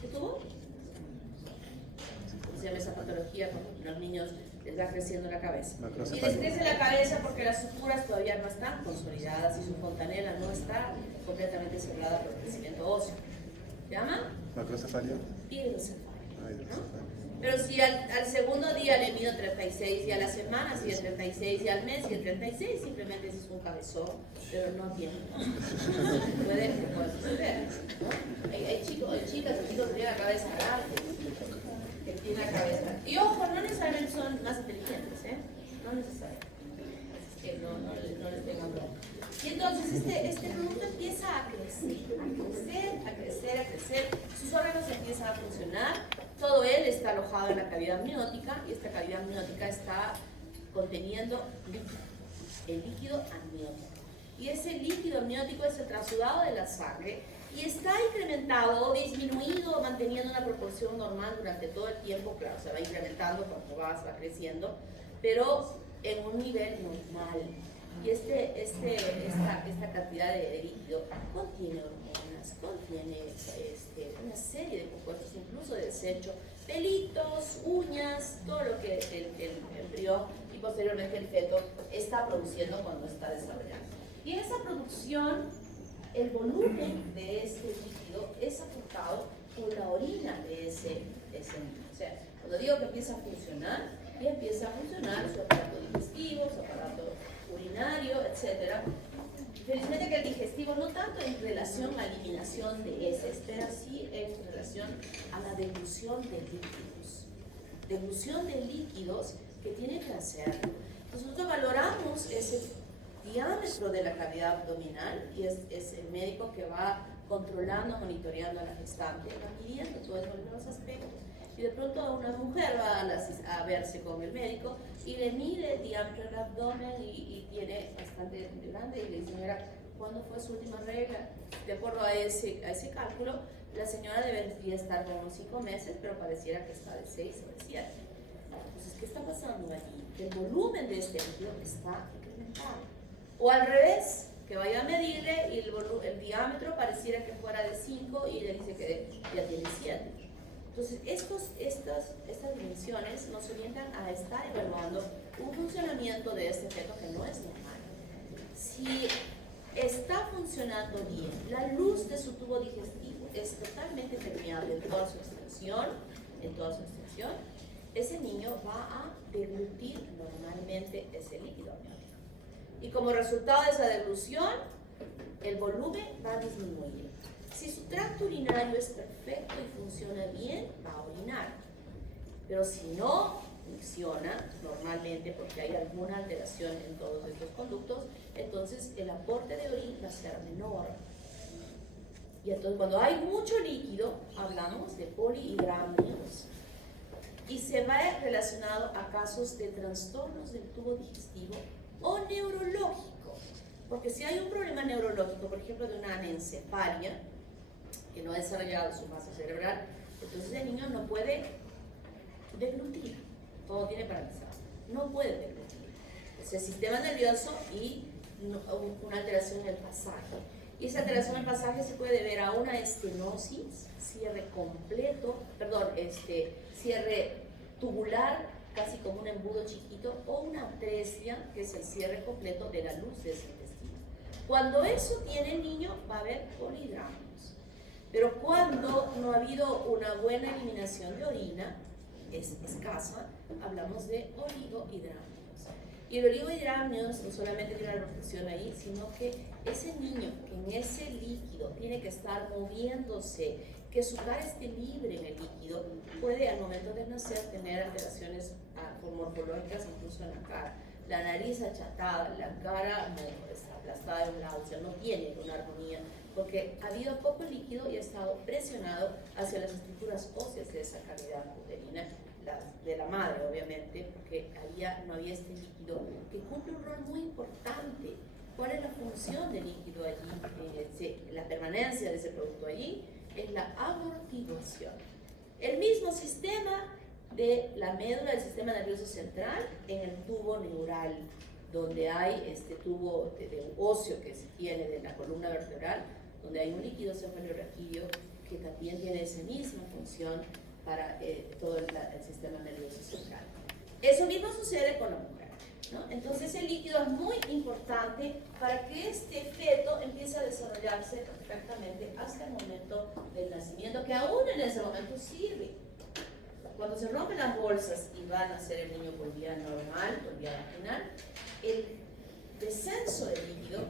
¿Qué tuvo? Se llama esa patología cuando los niños les va creciendo la cabeza. Y les crece la cabeza porque las suturas todavía no están consolidadas y su fontanela no está completamente cerrada por el crecimiento óseo. ¿Se llama? Macrocefalia. Hidrocefalia. ¿No? Pero si al segundo día le mido 36 y a la semana sigue 36 y al mes sigue 36, simplemente ese es un cabezón, pero no tiene, ¿no? puede suceder, ¿no? Hay chicos que tienen la cabeza grande. inteligentes, ¿eh? No necesariamente. No les tengan miedo. Y entonces este producto empieza a crecer, a crecer. Sus órganos empiezan a funcionar. Todo él está alojado en la cavidad amniótica y esta cavidad amniótica está conteniendo líquido, el líquido amniótico. Y ese líquido amniótico es el transudado de la sangre y está incrementado o disminuido, manteniendo una proporción normal durante todo el tiempo. Claro, se va incrementando cuando va creciendo, pero en un nivel normal. Y esta cantidad de líquido contiene hormonas, contiene una serie de compuestos, incluso de desecho, pelitos, uñas, todo lo que el embrión y posteriormente el feto está produciendo cuando está desarrollando. Y en esa producción, el volumen de este líquido es aportado por la orina de ese niño. O sea, cuando digo que empieza a funcionar, y empieza a funcionar su aparato digestivo, su aparato urinario, etc. Felizmente que el digestivo no tanto en relación a la eliminación de heces, pero sí en relación a la devolución de líquidos. Devolución de líquidos que tiene que hacer. Entonces nosotros valoramos ese diámetro de la cavidad abdominal y es el médico que va controlando, monitoreando a la gestante, va midiendo todos los aspectos. Y de pronto una mujer va a verse con el médico y le mide el diámetro del abdomen y tiene bastante grande y le dice, señora, ¿cuándo fue su última regla? De acuerdo a ese cálculo, la señora debería estar de unos 5 meses, pero pareciera que está de 6 o de 7. Entonces, ¿qué está pasando allí? El volumen de este líquido está incrementado. O al revés, que vaya a medirle y el diámetro pareciera que fuera de 5 y le dice que ya tiene 7. Entonces, estas dimensiones nos orientan a estar evaluando un funcionamiento de este feto que no es normal. Si está funcionando bien, la luz de su tubo digestivo es totalmente permeable en toda su extensión, ese niño va a deglutir normalmente ese líquido amniótico. Y como resultado de esa deglución, el volumen va a disminuir. Si su tracto urinario es perfecto y funciona bien, va a orinar. Pero si no funciona normalmente porque hay alguna alteración en todos estos conductos, entonces el aporte de orina va a ser menor. Y entonces cuando hay mucho líquido, hablamos de polihidramnios. Y se va relacionado a casos de trastornos del tubo digestivo o neurológico. Porque si hay un problema neurológico, por ejemplo de una anencefalia, que no ha desarrollado su masa cerebral, entonces el niño no puede deglutir, todo tiene paralizado, no puede deglutir. Es el sistema nervioso y una alteración en el pasaje. Y esa alteración en el pasaje se puede deber a una estenosis, cierre tubular, casi como un embudo chiquito, o una atresia, que es el cierre completo de la luz de ese intestino. Cuando eso tiene el niño, va a haber polihidramnios. Pero cuando no ha habido una buena eliminación de orina, es escasa, hablamos de oligohidramnios. Y el oligohidramnios no solamente tiene una reflexión ahí, sino que ese niño que en ese líquido tiene que estar moviéndose, que su cara esté libre en el líquido, puede al momento de nacer tener alteraciones morfológicas incluso en la cara. La nariz achatada, la cara aplastada de un lado, o sea, no tiene una armonía, porque ha habido poco líquido y ha estado presionado hacia las estructuras óseas de esa cavidad uterina, de la madre obviamente, porque no había este líquido que cumple un rol muy importante. ¿Cuál es la función del líquido allí? La permanencia de ese producto allí es la amortiguación. El mismo sistema de la médula del sistema nervioso central en el tubo neural, donde hay este tubo de óseo que se tiene de la columna vertebral, donde hay un líquido cefalorraquídeo que también tiene esa misma función para todo el sistema nervioso central. Eso mismo sucede con la mujer, ¿no? Entonces el líquido es muy importante para que este feto empiece a desarrollarse perfectamente hasta el momento del nacimiento, que aún en ese momento sirve. Cuando se rompen las bolsas y va a nacer el niño por vía normal, por vía vaginal, el descenso del líquido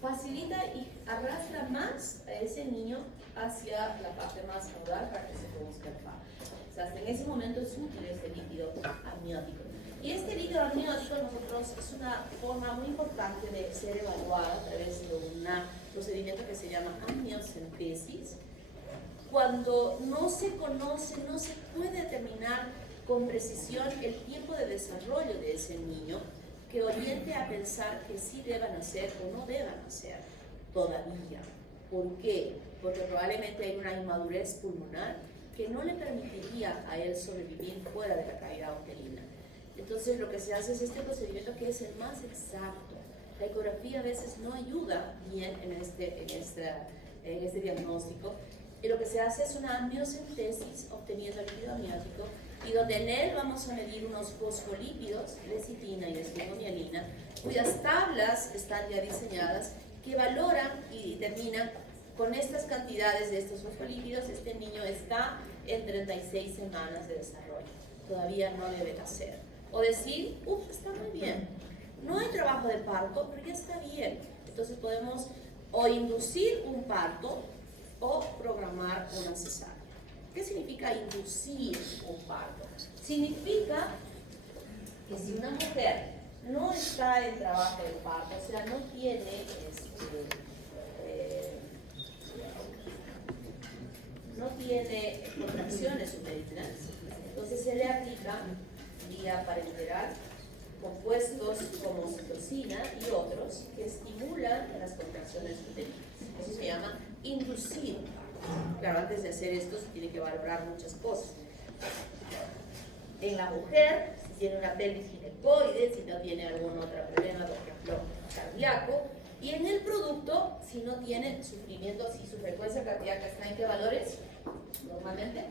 facilita y arrastra más a ese niño hacia la parte más caudal para que se produzca el parto. O sea, hasta en ese momento es útil este líquido amniótico. Y este líquido amniótico nosotros es una forma muy importante de ser evaluada a través de un procedimiento que se llama amniocentesis. Cuando no se conoce, no se puede determinar con precisión el tiempo de desarrollo de ese niño que oriente a pensar que sí deban hacer o no deban hacer todavía. ¿Por qué? Porque probablemente hay una inmadurez pulmonar que no le permitiría a él sobrevivir fuera de la cavidad uterina. Entonces lo que se hace es este procedimiento que es el más exacto. La ecografía a veces no ayuda bien en este diagnóstico, y lo que se hace es una amniocentesis obteniendo líquido amniótico, y donde en él vamos a medir unos fosfolípidos, lecitina y desfenomielina, cuyas tablas están ya diseñadas, que valoran y determinan con estas cantidades de estos fosfolípidos, este niño está en 36 semanas de desarrollo, todavía no debe nacer. O decir, está muy bien, no hay trabajo de parto, pero ya está bien. Entonces podemos o inducir un parto o programar una cesárea. ¿Qué significa inducir un parto? Significa que si una mujer no está en trabajo de parto, o sea, no tiene contracciones uterinas, entonces se le aplica vía parenteral compuestos como oxitocina y otros que estimulan las contracciones uterinas. Eso se llama inducir. Claro, antes de hacer esto se tiene que valorar muchas cosas. En la mujer, si tiene una pelvis ginecoide, si no tiene algún otro problema, por ejemplo, cardíaco, y en el producto, si no tiene sufrimiento, si su frecuencia cardíaca está en qué valores, normalmente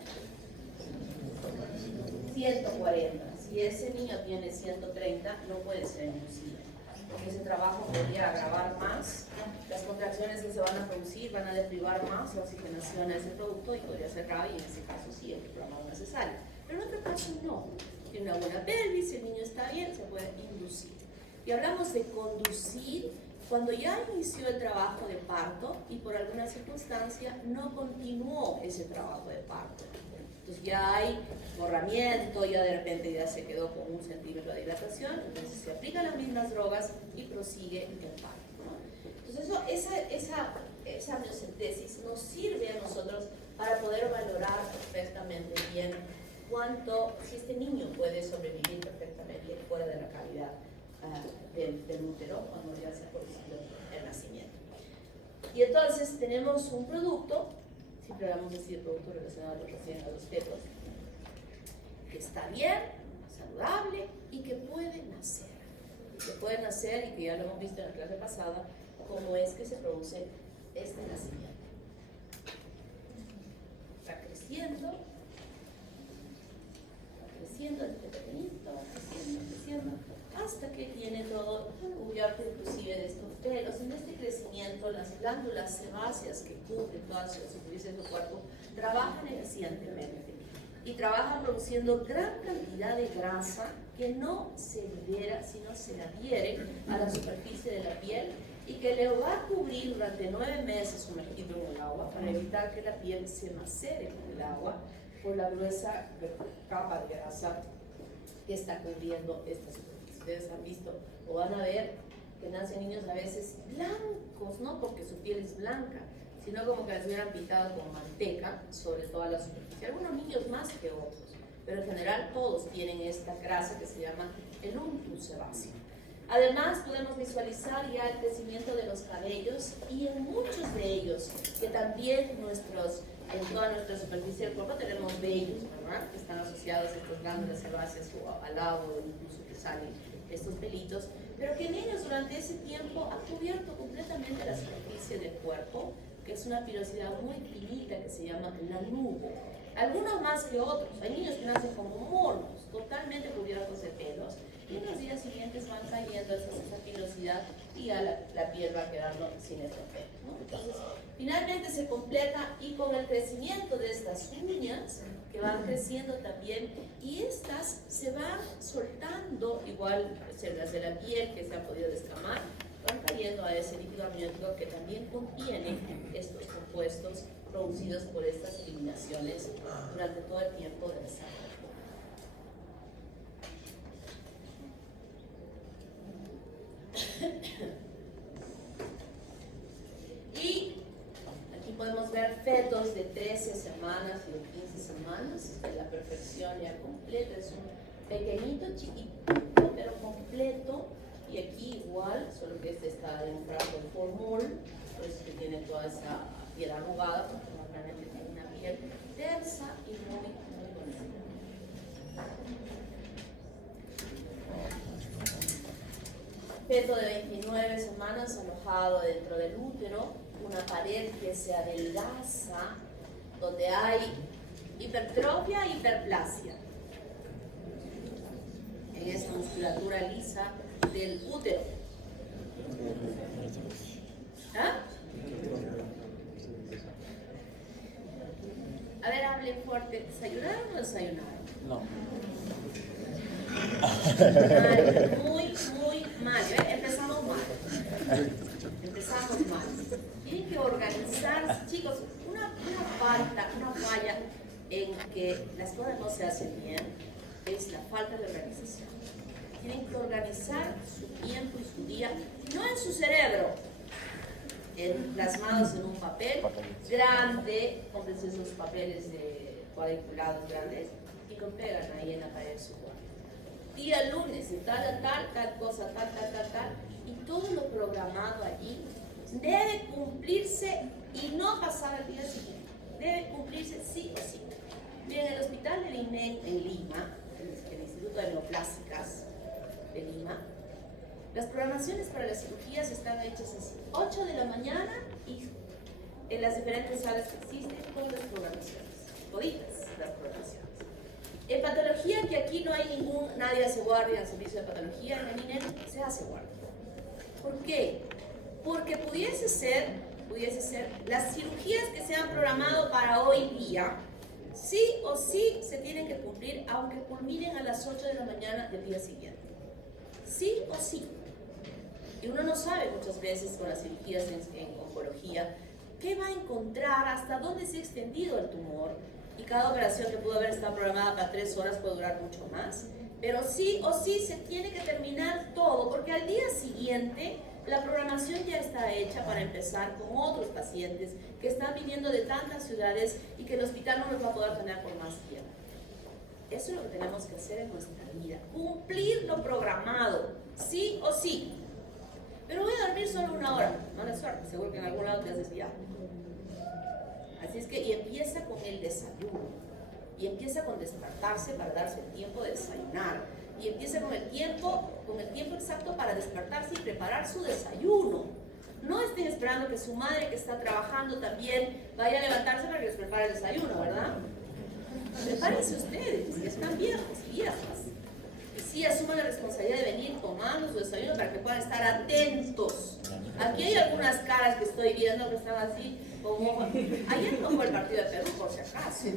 140. Si ese niño tiene 130, no puede ser inducido, porque ese trabajo podría agravar más, las contracciones que se van a producir van a deprivar más la oxigenación a ese producto y podría ser grave, y en ese caso sí hay que programar una cesárea. Pero en otro caso no, tiene una buena pelvis, si el niño está bien, se puede inducir. Y hablamos de conducir cuando ya inició el trabajo de parto y por alguna circunstancia no continuó ese trabajo de parto. Entonces ya hay borramiento, ya de repente ya se quedó con 1 centímetro de dilatación, entonces se aplican las mismas drogas y prosigue el parto, ¿no? Entonces esa amniocentesis nos sirve a nosotros para poder valorar perfectamente bien si este niño puede sobrevivir perfectamente fuera de la cavidad del útero cuando ya se ha producido el nacimiento. Y entonces tenemos un producto, siempre vamos a decir producto relacionado a los fetos, que está bien, saludable y que puede nacer. Y que ya lo hemos visto en la clase pasada, cómo es que se produce este nacimiento. Está creciendo este pequeñito, creciendo, hasta que tiene todo cubierto inclusive de estos pelos. En este crecimiento, las glándulas sebáceas que cubren toda la superficie de su cuerpo trabajan eficientemente y trabajan produciendo gran cantidad de grasa que no se libera, sino se adhiere a la superficie de la piel y que le va a cubrir durante 9 meses sumergido en el agua para evitar que la piel se macere con el agua por la gruesa capa de grasa que está cubriendo esta superficie. Ustedes han visto o van a ver que nacen niños a veces blancos, no porque su piel es blanca, sino como que les hubieran pintado con manteca sobre toda la superficie. Algunos niños más que otros, pero en general todos tienen esta grasa que se llama el untus sebáceo. Además podemos visualizar ya el crecimiento de los cabellos, y en muchos de ellos, que también en toda nuestra superficie del cuerpo tenemos vellos, ¿verdad? Que están asociados a estas glándulas sebáceas o al lado, incluso que salen estos pelitos, pero que en ellos durante ese tiempo ha cubierto completamente la superficie del cuerpo, que es una pilosidad muy finita que se llama lanugo. Algunos más que otros. Hay niños que nacen como monos, totalmente cubiertos de pelos, y en los días siguientes van cayendo esa pilosidad y ya la piel va quedando sin estos pelos, ¿no? Entonces, finalmente se completa, y con el crecimiento de estas uñas que van creciendo también, y estas se van soltando, igual células de la piel que se han podido descamar, van cayendo a ese líquido amniótico que también contiene estos compuestos producidos por estas eliminaciones durante todo el tiempo del desarrollo. podemos ver fetos de 13 semanas y de 15 semanas, esta es la perfección ya completa, es un pequeñito, chiquitito, pero completo, y aquí igual, solo que este está en un frasco de formol, por eso que tiene toda esa piel arrugada, porque normalmente tiene una piel tersa y muy bonita. Feto de 29 semanas alojado dentro del útero, una pared que se adelgaza, donde hay hipertrofia e hiperplasia en esa musculatura lisa del útero. ¿Ah? A ver, hablen fuerte. ¿Desayunaron o desayunaron? No. Mal, muy mal. Empezamos mal. Empezamos mal. Tienen que organizarse, chicos. Una falla en que las cosas no se hacen bien es la falta de organización. Tienen que organizar su tiempo y su día, no en su cerebro, plasmados en un papel grande, cómprense esos papeles cuadriculados grandes y lo pegan ahí en la pared de su cuarto. Día lunes, y tal cosa, tal, y todo lo programado allí debe cumplirse y no pasar al día siguiente. Debe cumplirse sí o sí. Miren, en el hospital del INEM en Lima, el Instituto de Neoplásicas de Lima, las programaciones para las cirugías están hechas así: 8 de la mañana, y en las diferentes salas que existen, todas las programaciones, toditas las programaciones. En patología, que aquí no hay nadie hace guardia en el servicio de patología, en el INEM se hace guardia. ¿Por qué? Porque pudiese ser las cirugías que se han programado para hoy día, sí o sí se tienen que cumplir, aunque culminen a las 8 de la mañana del día siguiente. Sí o sí. Y uno no sabe muchas veces con las cirugías en oncología qué va a encontrar, hasta dónde se ha extendido el tumor, y cada operación que pudo haber estado programada para 3 horas puede durar mucho más, pero sí o sí se tiene que terminar todo, porque al día siguiente la programación ya está hecha para empezar con otros pacientes que están viniendo de tantas ciudades y que el hospital no los va a poder tener por más tiempo. Eso es lo que tenemos que hacer en nuestra vida, cumplir lo programado, sí o sí. Pero voy a dormir solo 1 hora, mala suerte, seguro que en algún lado te haces ya. Así es que, y empieza con el desayuno, y empieza con despertarse para darse el tiempo de desayunar, y empieza con el tiempo exacto para despertarse y preparar su desayuno. No estén esperando que su madre, que está trabajando también, vaya a levantarse para que les prepare el desayuno, ¿verdad? Prepárense ustedes, que están viejos y viejas. Y sí, asuman la responsabilidad de venir tomando su desayuno para que puedan estar atentos. Aquí hay algunas caras que estoy viendo que están así como... Ayer no fue el partido de Perú, por si acaso.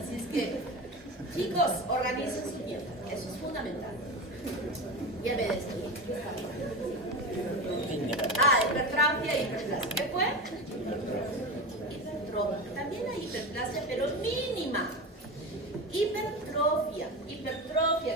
Así es que, chicos, organicen su tiempo. Eso es fundamental. Ya me decidí. Hipertrofia e hiperplasia. ¿Qué fue? Hipertrofia. También hay hiperplasia, pero mínima. Hipertrofia,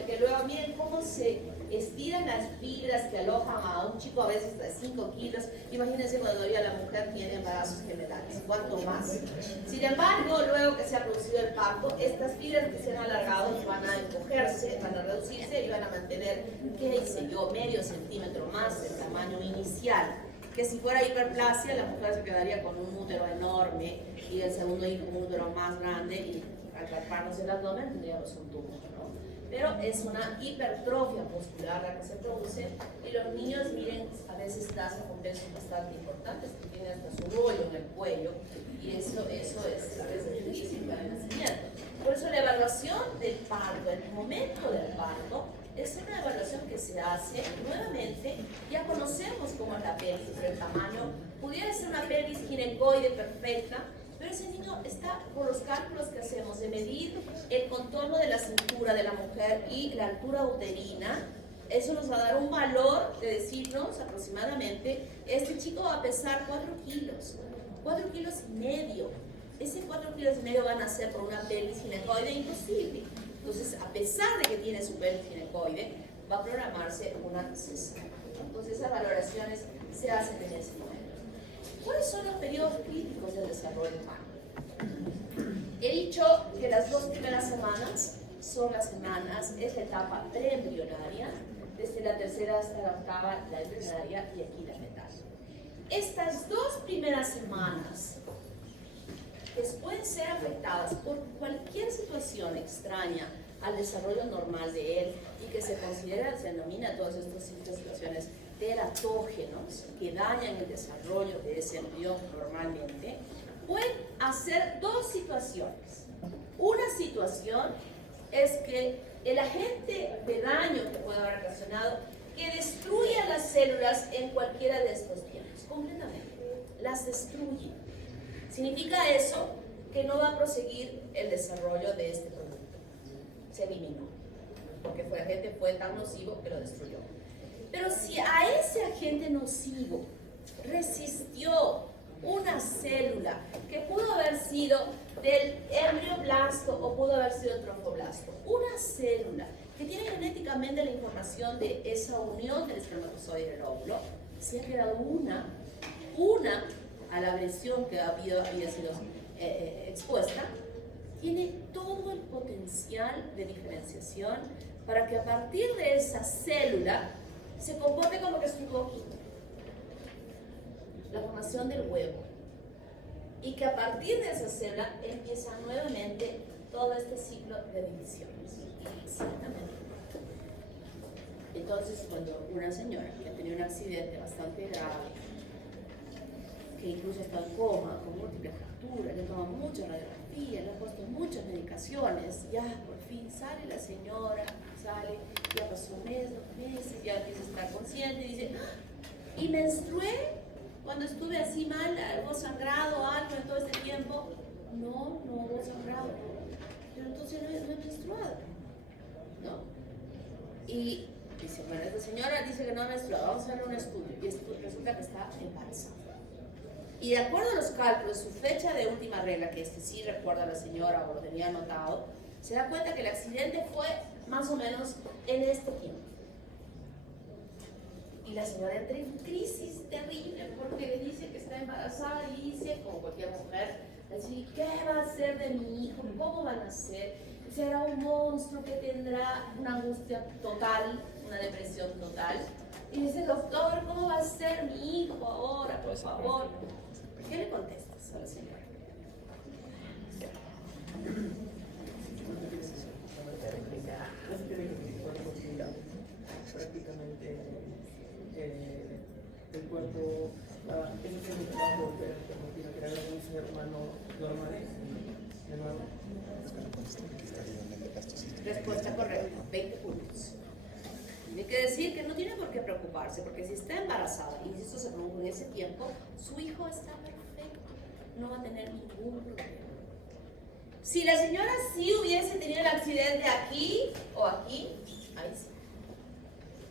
que luego miren cómo se estiran las fibras que alojan a un chico a veces de 5 kilos. Imagínense cuando todavía la mujer tiene embarazos generales, cuánto más. Sin embargo, luego que se ha producido el parto, estas fibras que se han alargado van a encogerse, van a reducirse y van a mantener, qué sé yo, medio centímetro más el tamaño inicial. Que si fuera hiperplasia, la mujer se quedaría con un útero enorme y el segundo un útero más grande, y al palparnos el abdomen tendríamos un tumor, ¿no? Pero es una hipertrofia muscular la que se produce, y los niños, miren, a veces nacen con pesos bastante importantes, que tienen hasta su rollo en el cuello, y eso es a veces difícil para el nacimiento. Por eso la evaluación del parto, el momento del parto, es una evaluación que se hace nuevamente. Ya conocemos cómo es la pelvis, pero el tamaño pudiera ser una pelvis ginecoide perfecta, pero ese niño está, por los cálculos que hacemos de medir el contorno de la cintura de la mujer y la altura uterina, eso nos va a dar un valor de decirnos aproximadamente, este chico va a pesar 4 kilos, 4 kilos y medio. Ese 4 kilos y medio van a ser por una pelvis ginecoide imposible. Entonces, a pesar de que tiene su pelvis ginecoide, va a programarse una cesárea. Entonces, esas valoraciones se hacen en ese momento. ¿Cuáles son los periodos críticos del desarrollo? desarrollo humano. He dicho que las 2 primeras semanas son las semanas, es la etapa preembrionaria, desde la 3ª hasta la 8ª, la embrionaria y aquí la fetal. Estas 2 primeras semanas pueden ser afectadas por cualquier situación extraña al desarrollo normal de él y que se considera, se denomina todas estas situaciones teratógenos que dañan el desarrollo de ese embrión normalmente, pueden hacer 2 situaciones. Una situación es que el agente de daño que puede haber ocasionado que destruya las células en cualquiera de estos tiempos, completamente, las destruye. Significa eso que no va a proseguir el desarrollo de este producto. Se eliminó, porque el agente fue tan nocivo que lo destruyó. Pero si a ese agente nocivo resistió una célula que pudo haber sido del embrioblasto o pudo haber sido el tromboblasto, una célula que tiene genéticamente la información de esa unión del espermatozoide y el óvulo, si ha quedado una a la agresión que había sido expuesta, tiene todo el potencial de diferenciación para que a partir de esa célula se comporte como que estuvo aquí, la formación del huevo, y que a partir de esa célula empieza nuevamente todo este ciclo de divisiones. Exactamente. Entonces, cuando una señora que ha tenido un accidente bastante grave, que incluso está en coma, con múltiples fracturas, le toma mucha radiografía, le ha puesto muchas medicaciones, ya por fin sale la señora, ya pasó un mes, 2 meses, ya empieza a estar consciente y dice, ¿y menstrué cuando estuve así mal, algo sangrado, algo en todo este tiempo? No hubo sangrado, pero entonces no he menstruado, ¿no? Y dice, bueno, esta señora dice que no ha menstruado, vamos a hacer un estudio, y resulta que está embarazada. Y de acuerdo a los cálculos, su fecha de última regla, que sí recuerda a la señora o lo tenía anotado, se da cuenta que el accidente fue más o menos en este tiempo. Y la señora entra en crisis terrible porque le dice que está embarazada y dice, como cualquier mujer, así, ¿qué va a hacer de mi hijo? ¿Cómo van a hacer? Será un monstruo que tendrá una angustia total, una depresión total. Y dice, doctor, ¿cómo va a ser mi hijo ahora, por favor? ¿Qué le contestas a la señora? Prácticamente el cuerpo es un trabajo que tiene que crear un ser humano normal. De nuevo. Respuesta correcta, 20 puntos. Tiene que decir que no tiene por qué preocuparse, porque si está embarazada y esto se produjo en ese tiempo, su hijo está perfecto, no va a tener ningún problema. Si la señora sí hubiese tenido el accidente aquí o aquí, ahí sí,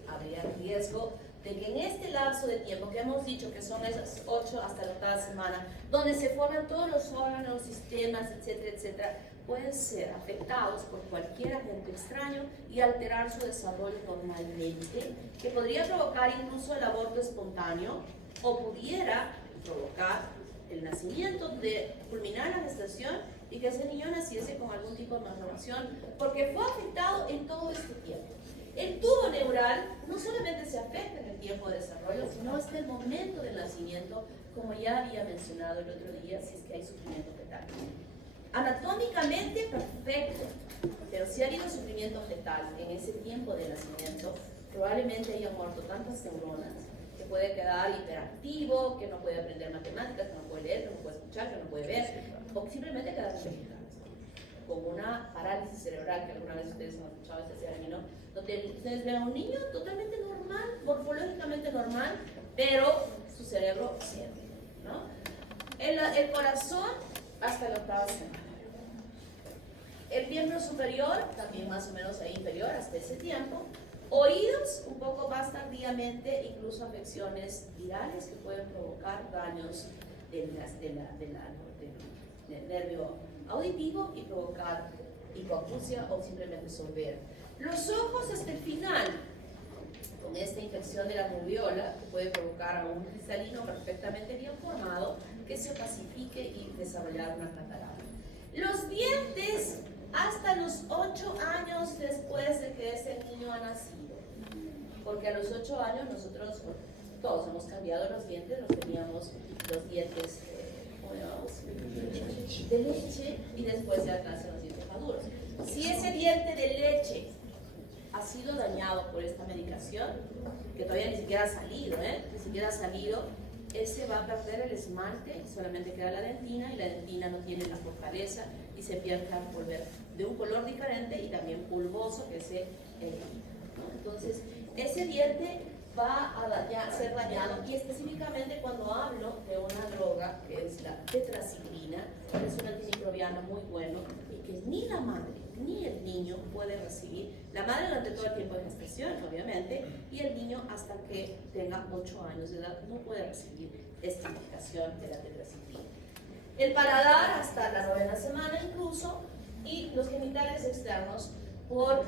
habría riesgo de que en este lapso de tiempo que hemos dicho que son esas 8 hasta la 8ª semana, donde se forman todos los órganos, los sistemas, etcétera, etcétera, pueden ser afectados por cualquier agente extraño y alterar su desarrollo normalmente, que podría provocar incluso el aborto espontáneo o pudiera provocar el nacimiento, de culminar la gestación y que ese niño naciese con algún tipo de malformación, porque fue afectado en todo este tiempo. El tubo neural no solamente se afecta en el tiempo de desarrollo, sino hasta el momento del nacimiento, como ya había mencionado el otro día, si es que hay sufrimiento fetal. Anatómicamente perfecto, pero si ha habido sufrimiento fetal en ese tiempo de nacimiento, probablemente hayan muerto tantas neuronas que puede quedar hiperactivo, que no puede aprender matemáticas, que no puede leer, que no puede escuchar, que no puede ver, o simplemente quedar inhabilitado, con una parálisis cerebral, que alguna vez ustedes han escuchado este término, donde ustedes ven a un niño totalmente normal, morfológicamente normal, pero su cerebro siente, ¿no? El corazón hasta la 8ª semana. El miembro superior, también más o menos ahí inferior hasta ese tiempo. Oídos, un poco más tardíamente, incluso afecciones virales que pueden provocar daños del nervio auditivo y provocar hipoacusia o simplemente sorber. Los ojos hasta el final, con esta infección de la moviola, que puede provocar a un cristalino perfectamente bien formado, que se opacifique y desarrollar una catarata. Los dientes hasta los 8 años después de que ese niño ha nacido, porque a los 8 años nosotros todos hemos cambiado los dientes, nos teníamos los dientes de leche y después ya nacen los dientes maduros. Si ese diente de leche ha sido dañado por esta medicación, que todavía ni siquiera ha salido, ni siquiera ha salido, ese va a perder el esmalte, solamente queda la dentina y la dentina no tiene la fortaleza y se empieza a volver de un color diferente y también pulvoso que ese ¿no? Entonces, ese diente va a ser dañado, y específicamente cuando hablo de una droga que es la tetraciklina, que es un antimicrobiano muy bueno y que ni la madre ni el niño puede recibir, la madre durante todo el tiempo de gestación obviamente, y el niño hasta que tenga 8 años de edad no puede recibir esta indicación de la tetraciklina. El paladar hasta la 9ª semana incluso, y los genitales externos por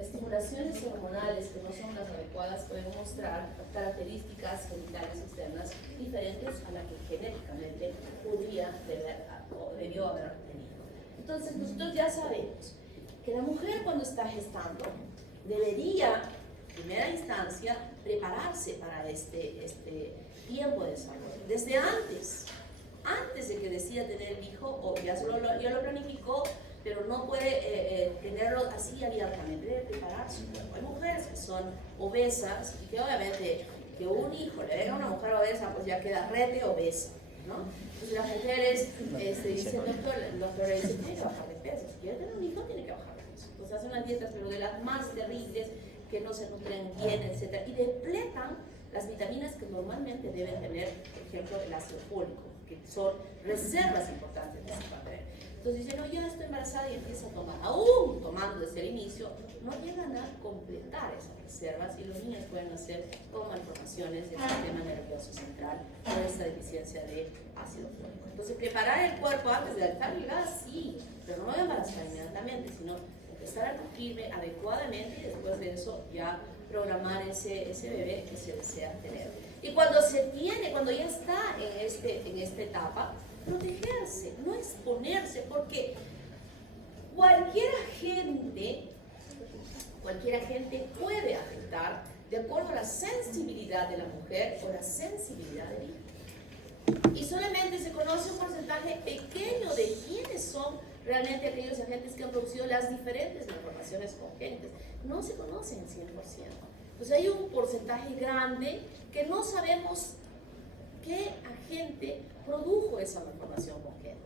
estimulaciones hormonales que no son las adecuadas pueden mostrar características genitales externas diferentes a las que genéticamente podría o debió haber tenido. Entonces nosotros ya sabemos que la mujer cuando está gestando debería, en primera instancia, prepararse para este tiempo de desarrollo. Desde antes de que decida tener el hijo, o ya lo planificó, pero no puede tenerlo así abiertamente, debe prepararse. Hay mujeres que son obesas y que obviamente que un hijo le venga a una mujer obesa, pues ya queda rete obesa, ¿no? Entonces las mujeres dicen, el doctor le dice, tiene que bajar de peso, si quiere tener un hijo tiene que bajar de peso. Entonces hacen unas dietas, pero de las más terribles, que no se nutren bien, etc. Y depletan las vitaminas que normalmente deben tener, por ejemplo, el ácido fólico, que son reservas importantes de ese papel. Entonces dicen, no, ya estoy embarazada y empieza a tomar. Aún tomando desde el inicio, no llegan a completar esas reservas y los niños pueden hacer como malformaciones del sistema nervioso central por esta deficiencia de ácido fólico. Entonces, preparar el cuerpo antes de estar ligada, sí, pero no embarazar inmediatamente, sino empezar a nutrirme adecuadamente y después de eso ya programar ese bebé que se desea tener. Y cuando ya está en esta etapa, protegerse, no exponerse, porque cualquier agente puede afectar de acuerdo a la sensibilidad de la mujer o la sensibilidad del hijo. Y solamente se conoce un porcentaje pequeño de quiénes son realmente aquellos agentes que han producido las diferentes malformaciones congénitas. No se conocen el 100%. Pues hay un porcentaje grande que no sabemos qué agente produjo esa malformación congénita.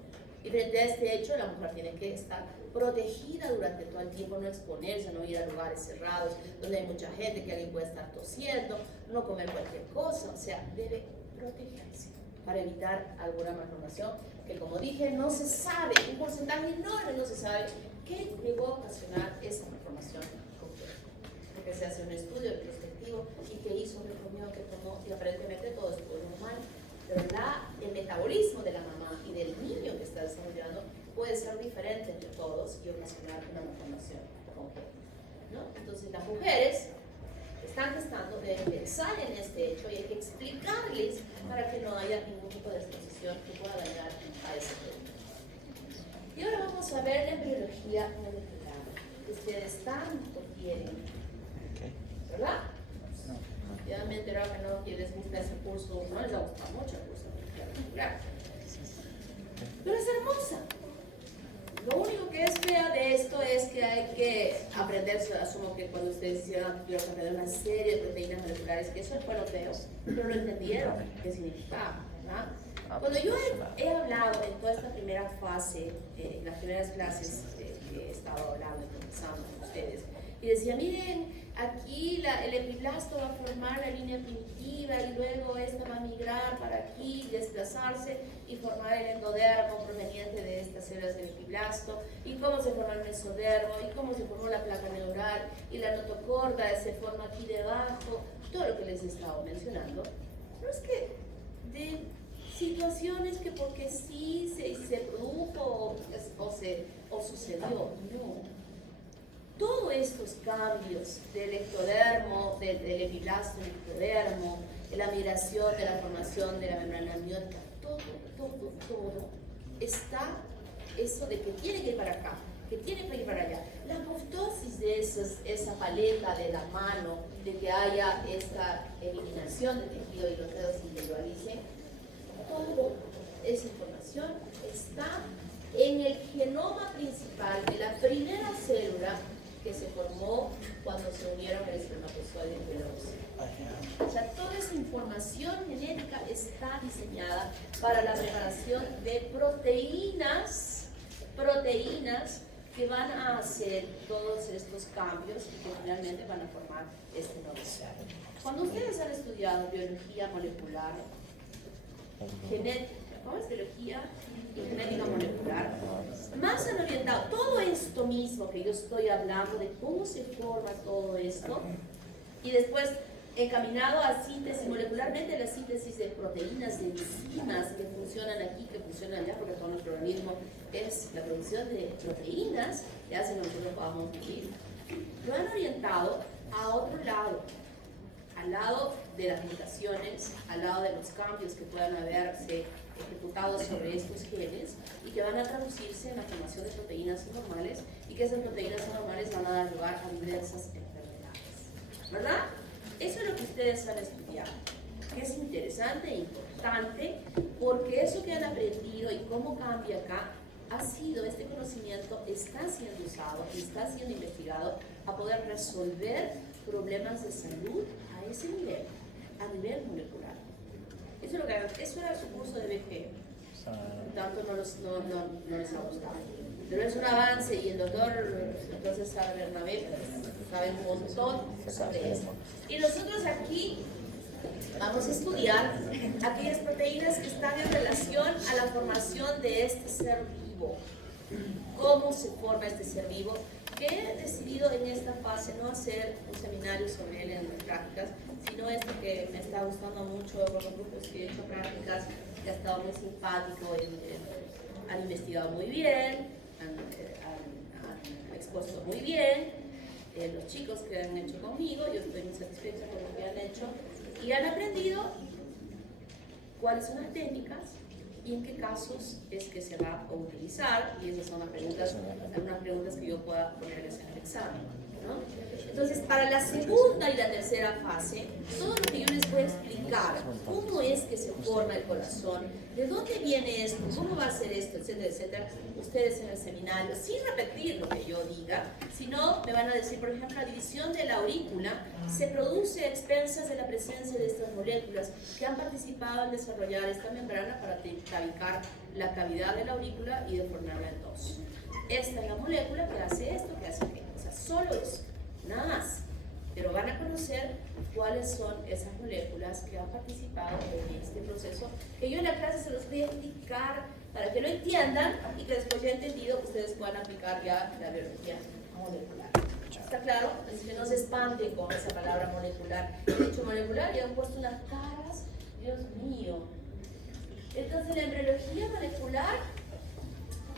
Y frente a este hecho, la mujer tiene que estar protegida durante todo el tiempo, no exponerse, no ir a lugares cerrados donde hay mucha gente, que alguien puede estar tosiendo, no comer cualquier cosa, o sea, debe protegerse para evitar alguna malformación que, como dije, no se sabe, un porcentaje enorme no se sabe qué llegó a ocasionar esa malformación congénita. Porque se hace un estudio retrospectivo y que hizo un recomiendo que tomó y aparentemente todo estuvo normal. Pero el metabolismo de la mamá y del niño que está desarrollando puede ser diferente entre todos y ocasionar una malformación congénita, ¿no? Entonces las mujeres que están gestando deben pensar en este hecho y hay que explicarles para que no haya ningún tipo de exposición que pueda dañar a ese bebé. Y ahora vamos a ver la embriología molecular, que ustedes tanto quieren, ¿verdad? Ya me he enterado que no les gusta ese curso, no les gusta mucho el curso molecular. Pero es hermosa. Lo único que es fea de esto es que hay que aprender, asumo que cuando ustedes hicieron aprender una serie de proteínas moleculares, que eso fue lo feo, pero lo entendieron qué significaba, ¿verdad? Cuando yo he hablado en toda esta primera fase, en las primeras clases que he estado hablando y conversando con ustedes, y decía, miren, aquí el epiblasto va a formar la línea primitiva y luego esta va a migrar para aquí, desplazarse y formar el endodermo proveniente de estas células del epiblasto, y cómo se forma el mesodermo, y cómo se formó la placa neural, y la notocorda se forma aquí debajo, todo lo que les he estado mencionando. Pero es que de situaciones que porque sí se produjo o sucedió, no. Todos estos cambios del ectodermo, del epiblasto al ectodermo, de la migración, de la formación de la membrana amniótica, todo está eso de que tiene que ir para acá, que tiene que ir para allá. La apoptosis de esa paleta de la mano, de que haya esta eliminación de tejido y los dedos se individualicen, toda esa información está en el genoma principal de la primera célula que se formó cuando se unieron el espermatozoide y el óvulo. O sea, toda esa información genética está diseñada para la preparación de proteínas que van a hacer todos estos cambios y que finalmente van a formar este nuevo ser. Cuando ustedes han estudiado biología molecular, genética, ¿no? Es biología y genética molecular, más han orientado todo esto mismo que yo estoy hablando de cómo se forma todo esto y después encaminado a síntesis molecularmente, la síntesis de proteínas, de enzimas que funcionan aquí, que funcionan allá, porque todo nuestro organismo es la producción de proteínas que hacen que nosotros podamos vivir. Lo han orientado a otro lado, al lado de las mutaciones, al lado de los cambios que puedan haberse ejecutados sobre estos genes y que van a traducirse en la formación de proteínas anormales y que esas proteínas anormales van a dar lugar a diversas enfermedades. ¿Verdad? Eso es lo que ustedes han estudiado, que es interesante e importante porque eso que han aprendido y cómo cambia acá ha sido, este conocimiento está siendo usado y está siendo investigado a poder resolver problemas de salud a ese nivel, a nivel molecular. Eso, es lo que, eso era su curso de BG, tanto no les ha gustado. Pero es un avance y el doctor César Bernabé sabe un montón sobre eso. Y nosotros aquí vamos a estudiar aquellas proteínas que están en relación a la formación de este ser vivo. Cómo se forma este ser vivo, que he decidido en esta fase no hacer un seminario sobre él en las prácticas, sino este que me está gustando mucho con los grupos que he hecho prácticas, que ha estado muy simpático, han investigado muy bien, han expuesto muy bien. Los chicos que han hecho conmigo, yo estoy muy satisfecha con lo que han hecho y han aprendido cuáles son las técnicas y en qué casos es que se va a utilizar, y esas son las preguntas, algunas preguntas que yo pueda ponerles en el examen, ¿no? Entonces, para la segunda y la tercera fase, todo lo que yo les voy a explicar, cómo es que se forma el corazón, de dónde viene esto, cómo va a ser esto, etcétera, etcétera, ustedes en el seminario, sin repetir lo que yo diga, sino me van a decir, por ejemplo, la división de la aurícula se produce a expensas de la presencia de estas moléculas que han participado en desarrollar esta membrana para tabicar la cavidad de la aurícula y deformarla en dos. Esta es la molécula que hace esto, que hace aquello, o sea, solo eso, nada más. Pero van a conocer cuáles son esas moléculas que han participado en este proceso, que yo en la clase se los voy a explicar para que lo entiendan y que después ya entendido ustedes puedan aplicar ya la biología molecular. ¿Está claro? Así que no se espanten con esa palabra molecular. He dicho molecular y han puesto unas caras, Dios mío. Entonces la embriología molecular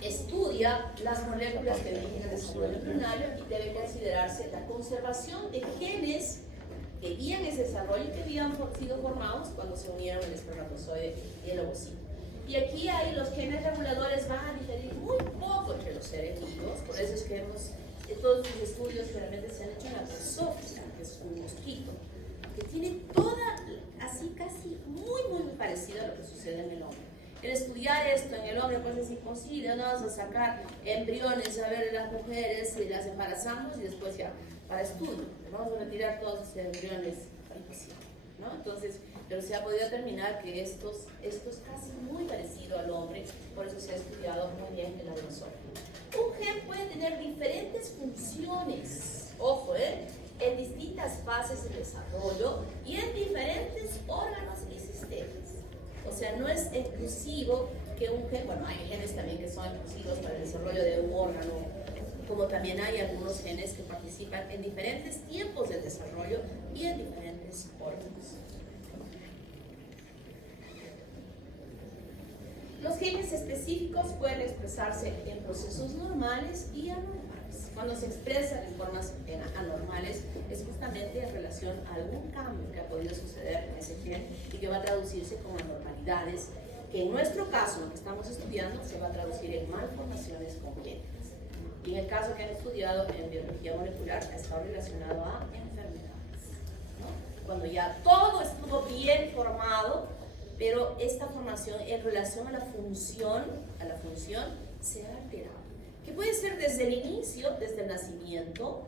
estudia las moléculas que dirigen el desarrollo embrionario y debe considerarse la conservación de genes que guían ese desarrollo y que habían sido formados cuando se unieron el espermatozoide y el ovocito. Y aquí hay los genes reguladores van a diferir muy poco entre los seres vivos, por eso es que todos los estudios realmente se han hecho en la Drosophila, que es un mosquito, que tiene toda, así casi muy parecido a lo que sucede en el hombre. El estudiar esto en el hombre pues es imposible, no vamos a sacar embriones a ver las mujeres y las embarazamos y después ya para estudio, vamos a retirar todos esos embriones, ¿no? Entonces, pero se ha podido determinar que esto es casi muy parecido al hombre, por eso se ha estudiado muy bien en la Drosophila. Un gen puede tener diferentes funciones, ojo, en distintas fases de desarrollo y en diferentes órganos y sistemas. O sea, no es exclusivo que un gen, bueno, hay genes también que son exclusivos para el desarrollo de un órgano, como también hay algunos genes que participan en diferentes tiempos del desarrollo y en diferentes órganos. Los genes específicos pueden expresarse en procesos normales y anormales. Cuando se expresan en formas anormales es justamente en relación a algún cambio que ha podido suceder en ese gen y que va a traducirse como anormalidades que en nuestro caso, lo que estamos estudiando, se va a traducir en malformaciones congénitas. Y en el caso que han estudiado en biología molecular, está relacionado a enfermedades, ¿no? Cuando ya todo estuvo bien formado, pero esta formación en relación a la función se ha alterado. Que puede ser desde el inicio, desde el nacimiento,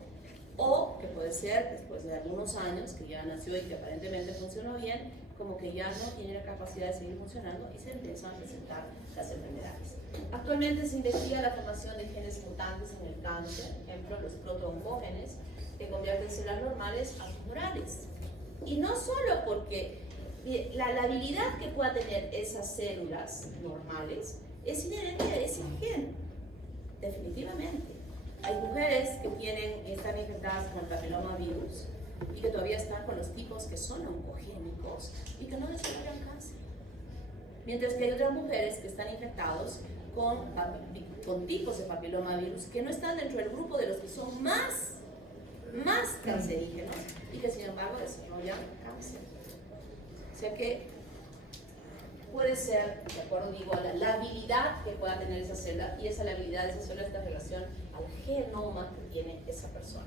o que puede ser después de algunos años que ya nació y que aparentemente funcionó bien, como que ya no tiene la capacidad de seguir funcionando y se empiezan a presentar las enfermedades. Actualmente se investiga la formación de genes mutantes en el cáncer, por ejemplo, los proto-oncógenes, que convierten células normales a tumorales. Y no solo porque la habilidad que pueda tener esas células normales es inherente a ese gen, definitivamente. Hay mujeres que están infectadas con el papilomavirus y que todavía están con los tipos que son oncogénicos y que no desarrollan cáncer. Mientras que hay otras mujeres que están infectados con tipos de papilomavirus que no están dentro del grupo de los que son más cancerígenos y que sin embargo desarrollan cáncer. O sea que puede ser, de acuerdo, digo, a la habilidad que pueda tener esa célula, y esa habilidad de esa célula está en relación al genoma que tiene esa persona.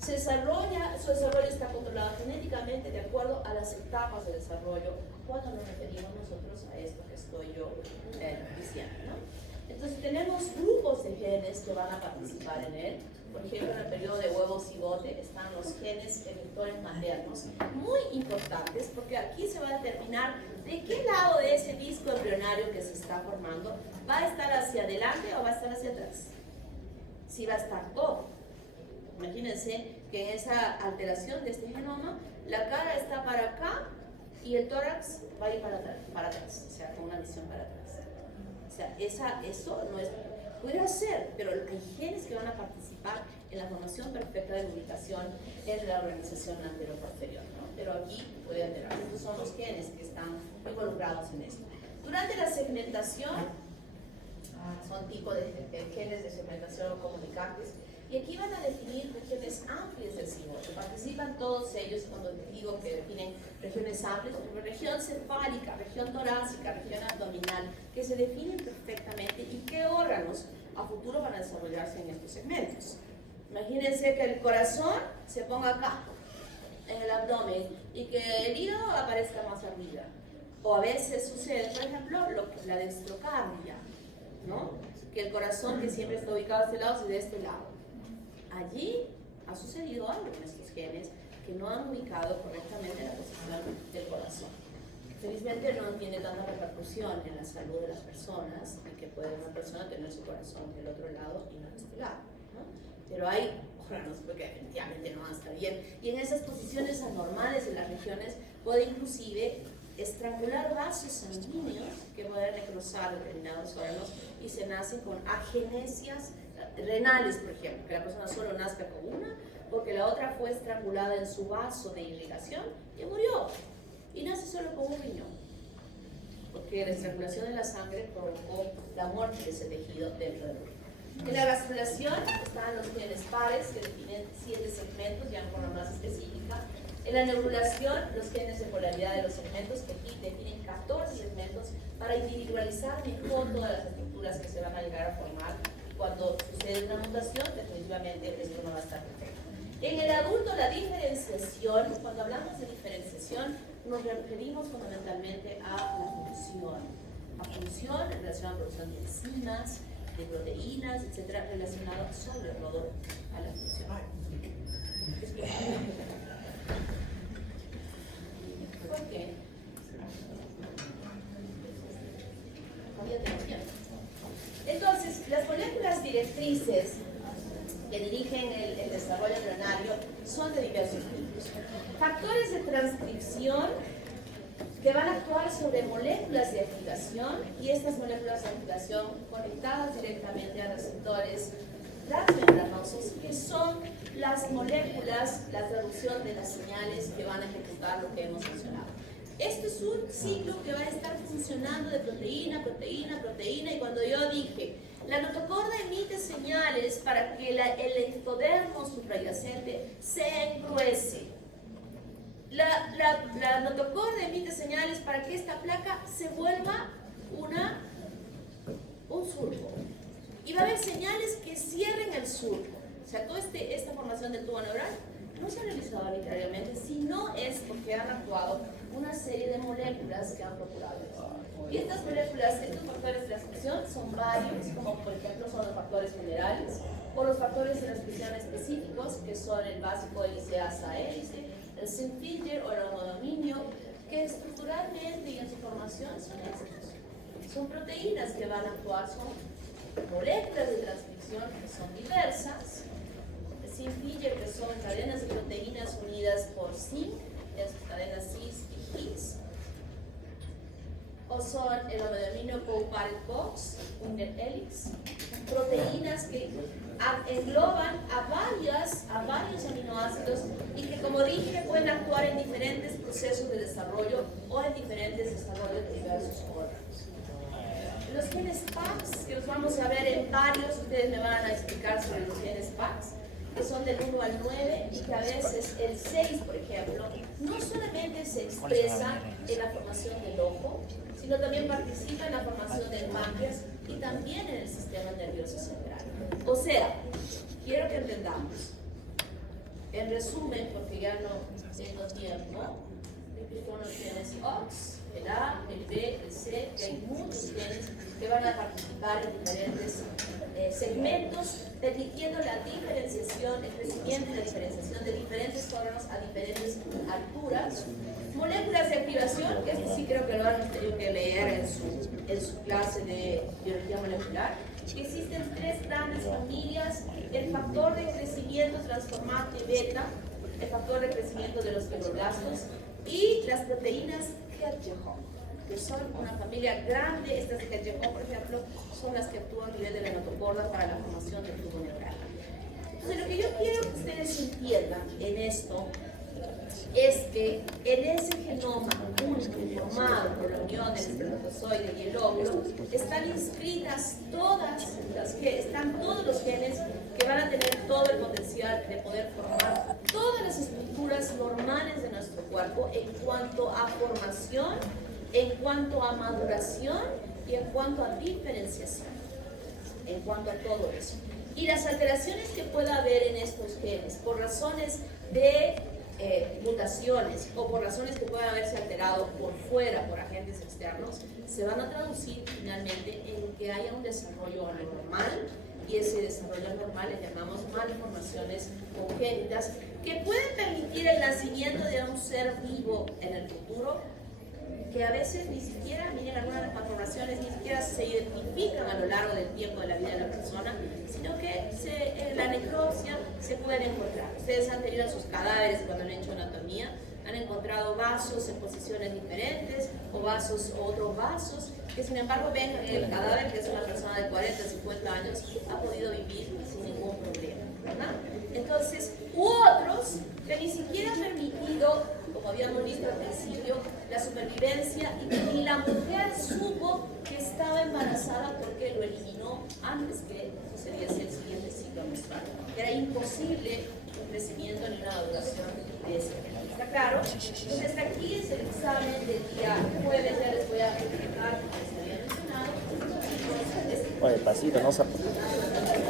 Su desarrollo está controlado genéticamente de acuerdo a las etapas de desarrollo cuando nos referimos nosotros a esto que estoy yo diciendo, ¿no? Entonces tenemos grupos de genes que van a participar en él. Por ejemplo, en el periodo de huevo-cigote están los genes efectores maternos, muy importantes porque aquí se va a determinar de qué lado de ese disco embrionario que se está formando va a estar hacia adelante o va a estar hacia atrás. Si va a estar todo. Imagínense que en esa alteración de este genoma, la cara está para acá y el tórax va a ir para atrás, o sea, con una visión para atrás. O sea, eso no es... Pudiera ser, pero hay genes que van a participar en la formación perfecta de ubicación en la organización anteroposterior, ¿no? Pero aquí puede alterar. Estos son los genes que están involucrados en esto. Durante la segmentación, son tipos de genes de segmentación comunicantes, y aquí van a definir regiones amplias del cigoto. Participan todos ellos cuando digo que definen regiones amplias, región cefálica, región torácica, región abdominal, que se definen perfectamente y qué órganos a futuro van a desarrollarse en estos segmentos. Imagínense que el corazón se ponga acá, en el abdomen, y que el hígado aparezca más arriba. O a veces sucede, por ejemplo, la dextrocardia, ¿no? Que el corazón que siempre está ubicado a este lado, se de este lado. Allí ha sucedido algo en estos genes que no han ubicado correctamente la posición del corazón. Felizmente no tiene tanta repercusión en la salud de las personas, y que puede una persona tener su corazón del otro lado y no de este lado, ¿no? Pero hay órganos que definitivamente no van a estar bien. Y en esas posiciones anormales en las regiones puede inclusive estrangular vasos sanguíneos que pueden necrosar determinados órganos y se nacen con agenesias renales, por ejemplo, que la persona solo nazca con una porque la otra fue estrangulada en su vaso de irrigación y murió, y nace solo con un riñón porque la estrangulación de la sangre provocó la muerte de ese tejido dentro del riñón. En la vasculación están los genes pares que definen 7 segmentos ya en forma más específica. En la neurulación, los genes de polaridad de los segmentos que aquí definen 14 segmentos para individualizar mejor todas las estructuras que se van a llegar a formar. Cuando sucede una mutación, definitivamente esto no va a estar perfecto. En el adulto, la diferenciación, cuando hablamos de diferenciación, nos referimos fundamentalmente a la función en relación a la producción de enzimas, de proteínas, etcétera, relacionado sobre todo a la función. ¿Por qué? Entonces, las moléculas directrices que dirigen el desarrollo embrionario son de diversos tipos. Factores de transcripción que van a actuar sobre moléculas de activación, y estas moléculas de activación conectadas directamente a receptores transmembranosos, que son las moléculas, la traducción de las señales que van a ejecutar lo que hemos mencionado. Este es un ciclo que va a estar funcionando de proteína, proteína, proteína, y cuando yo dije, la notocorda emite señales para que el ectodermo suprayacente se engruese. La notocorda emite señales para que esta placa se vuelva un surco. Y va a haber señales que cierren el surco. O sea, toda esta formación del tubo neural no se ha realizado arbitrariamente, sino es porque han actuado una serie de moléculas que han procurado esto. Y estas moléculas, estos factores de transcripción son varios, como por ejemplo son los factores generales, o los factores de transcripción específicos, que son el básico hélice-asa-hélice, el Zinc-Finger o el homodominio, que estructuralmente y en su formación son estos. Son proteínas que van a actuar, son moléculas de transcripción que son diversas, el Zinc-Finger, que son cadenas de proteínas unidas por zinc, en sus cadenas cis y his, o son el homodominio co-parent-box, un helix, proteínas que engloban a varios aminoácidos y que, como dije, pueden actuar en diferentes procesos de desarrollo o en diferentes desarrollos de diversos órganos. Los genes PAX, que los vamos a ver en varios, ustedes me van a explicar sobre los genes PAX, que son del 1 al 9 y que a veces el 6, por ejemplo, no solamente se expresa en la formación del ojo, sino también participa en la formación del páncreas y también en el sistema nervioso central. O sea, quiero que entendamos, en resumen, porque ya no tengo tiempo, son los genes OX, el A, el B, el C, que hay muchos genes que van a participar en diferentes segmentos, permitiendo la diferenciación, el crecimiento y la diferenciación de diferentes órganos a diferentes alturas. Moléculas de activación, que esto sí creo que lo han tenido que leer en su clase de biología molecular. Existen tres grandes familias: el factor de crecimiento transformante beta, el factor de crecimiento de los fibroblastos y las proteínas Hedgehog, que son una familia grande. Estas de Hedgehog, por ejemplo, son las que actúan a nivel de la notocorda para la formación del tubo neural. Entonces, lo que yo quiero que ustedes entiendan en esto es que en ese genoma único formado por la unión del espermatozoide y el óvulo están inscritas están todos los genes que van a tener todo el potencial de poder formar todas las estructuras normales de nuestro cuerpo en cuanto a formación, en cuanto a maduración y en cuanto a diferenciación, en cuanto a todo eso. Y las alteraciones que pueda haber en estos genes por razones de mutaciones o por razones que puedan haberse alterado por fuera, por agentes externos, se van a traducir finalmente en que haya un desarrollo anormal, y ese desarrollo anormal le llamamos malformaciones congénitas que pueden permitir el nacimiento de un ser vivo en el futuro, que a veces ni siquiera, miren, algunas de las malformaciones ni siquiera se identifican a lo largo del tiempo de la vida de la persona, sino que en la necropsia se pueden encontrar. Ustedes han tenido sus cadáveres cuando han hecho anatomía, han encontrado vasos en posiciones diferentes o otros vasos que sin embargo ven en el cadáver que es una persona de 40, 50 años, ha podido vivir sin ningún problema, ¿verdad? Entonces, otros que ni siquiera han permitido, como habíamos visto al principio, la supervivencia, y que ni la mujer supo que estaba embarazada porque lo eliminó antes que sucediese el siguiente ciclo menstrual. Era imposible un crecimiento ni una maduración de ese gen. ¿Está claro? Entonces aquí es el examen del día jueves, ya les voy a explicar como les había mencionado. Oye, el pasito, no se...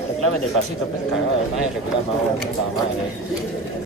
Reclamen el pasito, pues cagado, nadie reclama ahora, puta madre.